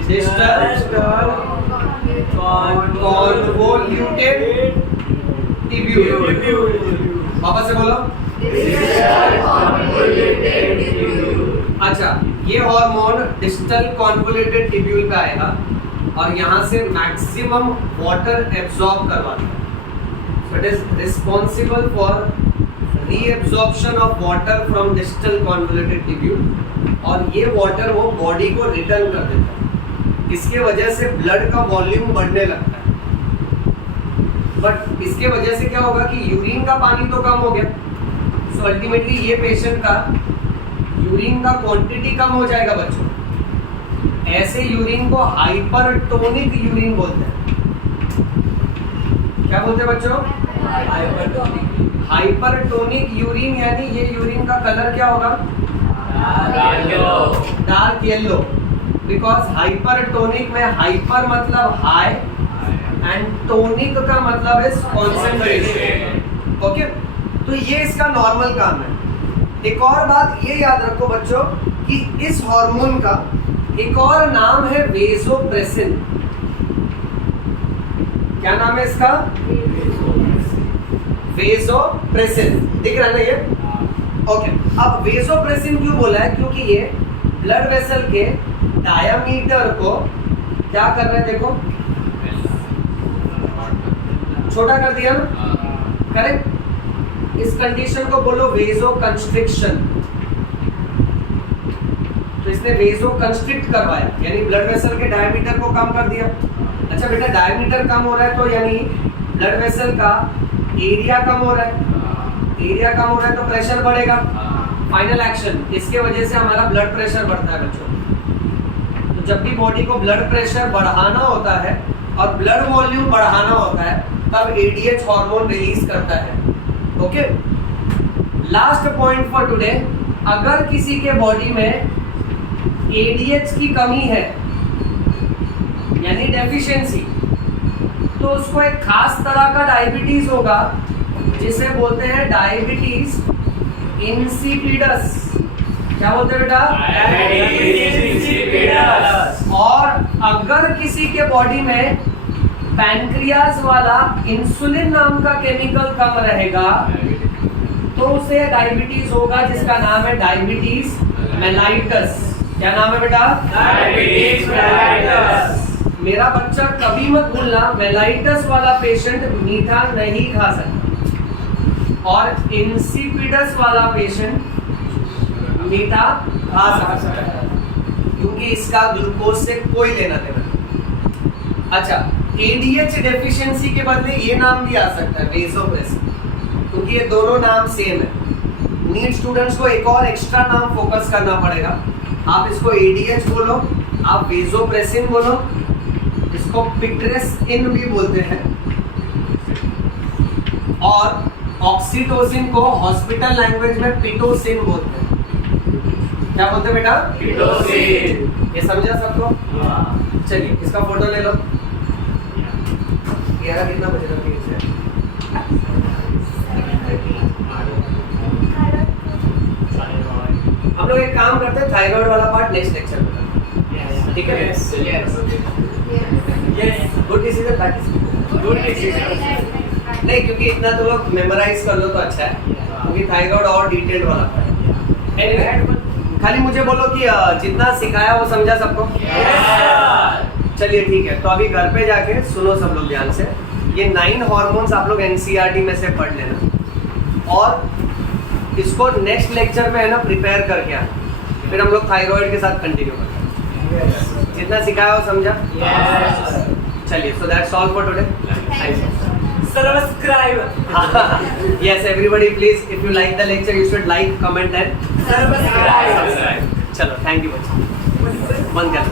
distal convoluted tubule. वापस से बोलो। अच्छा, ये हार्मोन डिस्टल कॉन्वोल्यूटेड टिब्यूल पे आएगा और यहाँ से मैक्सिमम वाटर एब्जॉर्ब करवाता है। So it is responsible for reabsorption of water from distal convoluted tubule, और ये वाटर वो बॉडी को रिटर्न कर देता है। इसके वजह से ब्लड का वॉल्यूम बढ़ने लगता है, बट इसके वजह से क्या होगा कि यूरिन का पानी तो कम हो गया। सो अल्टीमेटली ये पेशेंट का यूरिन का क्वांटिटी कम हो जाएगा बच्चों। ऐसे यूरिन को हाइपरटोनिक यूरिन बोलते हैं। क्या बोलते हैं बच्चों? हाइपरटोनिक यूरिन, यानी ये यूरिन का कलर क्या होगा? डार्क येलो, बिकॉज हाइपरटोनिक में हाइपर मतलब हाई एंड टोनिक का मतलब है कॉन्सेंट्रेशन। ओके, तो ये इसका नॉर्मल काम है। एक और बात ये याद रखो बच्चों कि इस हार्मोन का एक और नाम है वेसोप्रेसिन। क्या नाम है इसका? वेसोप्रेसिन। दिख रहा है ना ये? ओके। अब वेसोप्रेसिन क्यों बोला है? क्योंकि ये ब्लड वेसल के डायमीटर को क्या कर रहे हैं? देखो, छोटा कर दिया ना, करेक्ट। इस कंडीशन को बोलो वेसो कंस्ट्रिक्शन। तो इसने वेसो कंस्ट्रिक्ट करवाया, यानी ब्लड वेसल के डायमीटर को कम कर दिया। अच्छा बेटा, डायमीटर कम हो रहा है तो यानी ब्लड वेसल का एरिया कम हो रहा है। एरिया कम हो रहा है तो प्रेशर बढ़ेगा। फाइनल एक्शन, इसके वजह से हमारा ब्लड प्रेशर बढ़ता है बच्चों। तो जब भी बॉडी को ब्लड प्रेशर बढ़ाना होता है और ब्लड वॉल्यूम बढ़ाना होता है, तब एडीएच हार्मोन रिलीज करता है। Okay, last point for today, अगर किसी के बॉडी में एडीएच की कमी है यानी डेफिशिएंसी, तो उसको एक खास तरह का डायबिटीज होगा जिसे बोलते हैं डायबिटीज इंसिपिडस। क्या बोलते हैं बेटा? Diabetes insipidus. और अगर किसी के बॉडी में पैनक्रियाज वाला इंसुलिन नाम का केमिकल कम रहेगा तो उसे डायबिटीज होगा जिसका नाम है डायबिटीज मेलाइटस। क्या नाम है बेटा? Diabetes mellitus. मेरा बच्चा कभी मत भूलना, मेलाइटस वाला पेशेंट मीठा नहीं खा सकता और इंसिपिडस वाला पेशेंट मीठा खा सकता है, क्योंकि इसका ग्लूकोज से कोई लेना देना नहीं। अच्छा, एडीएच डेफिशिएंसी के बदले ये नाम भी आ सकता है वेसोप्रेसिन, क्योंकि ये दोनों नाम सेम है। नीट स्टूडेंट्स को एक और एक्स्ट्रा नाम फोकस करना पड़ेगा। आप इसको एडीएच बोलो, आप वेसोप्रेसिन बोलो, इसको पिट्रेसिन भी बोलते हैं, और ऑक्सीटोसिन को हॉस्पिटल लैंग्वेज में पिटोसिन बोलते हैं। क्या बोलते हैं बेटा? पिटोसिन। ये समझा सबको? चलिए इसका फोटो ले लो। 11 कितना बजे तक इसे? हम लोग एक काम करते हैं, थायराइड वाला पार्ट नेक्स्ट लेक्चर में करते हैं, ठीक है? Good decision, bad decision. Good decision. नहीं, क्योंकि इतना तो लोग मेमोराइज कर लो तो अच्छा है, क्योंकि थायराइड और डिटेल्ड वाला पार्ट। एनीवे, खाली मुझे बोलो कि जितना सिखाया वो समझा सबको? चलिए ठीक है, तो अभी घर पे जाके सुनो सब लोग ध्यान से। ये 9 हार्मोन्स आप लोग एनसीईआरटी में से पढ़ लेना, और इसको नेक्स्ट लेक्चर में है ना प्रिपेयर करके आना, फिर हम लोग थायराइड के साथ कंटिन्यू करते हैं। जितना सिखाया वो समझा? चलिए, so that's all for today. Subscribe. Yes, everybody, please, if you like the lecture, you should like, comment and Subscribe. चलो, थैंक यू बच्चे, बंद कर।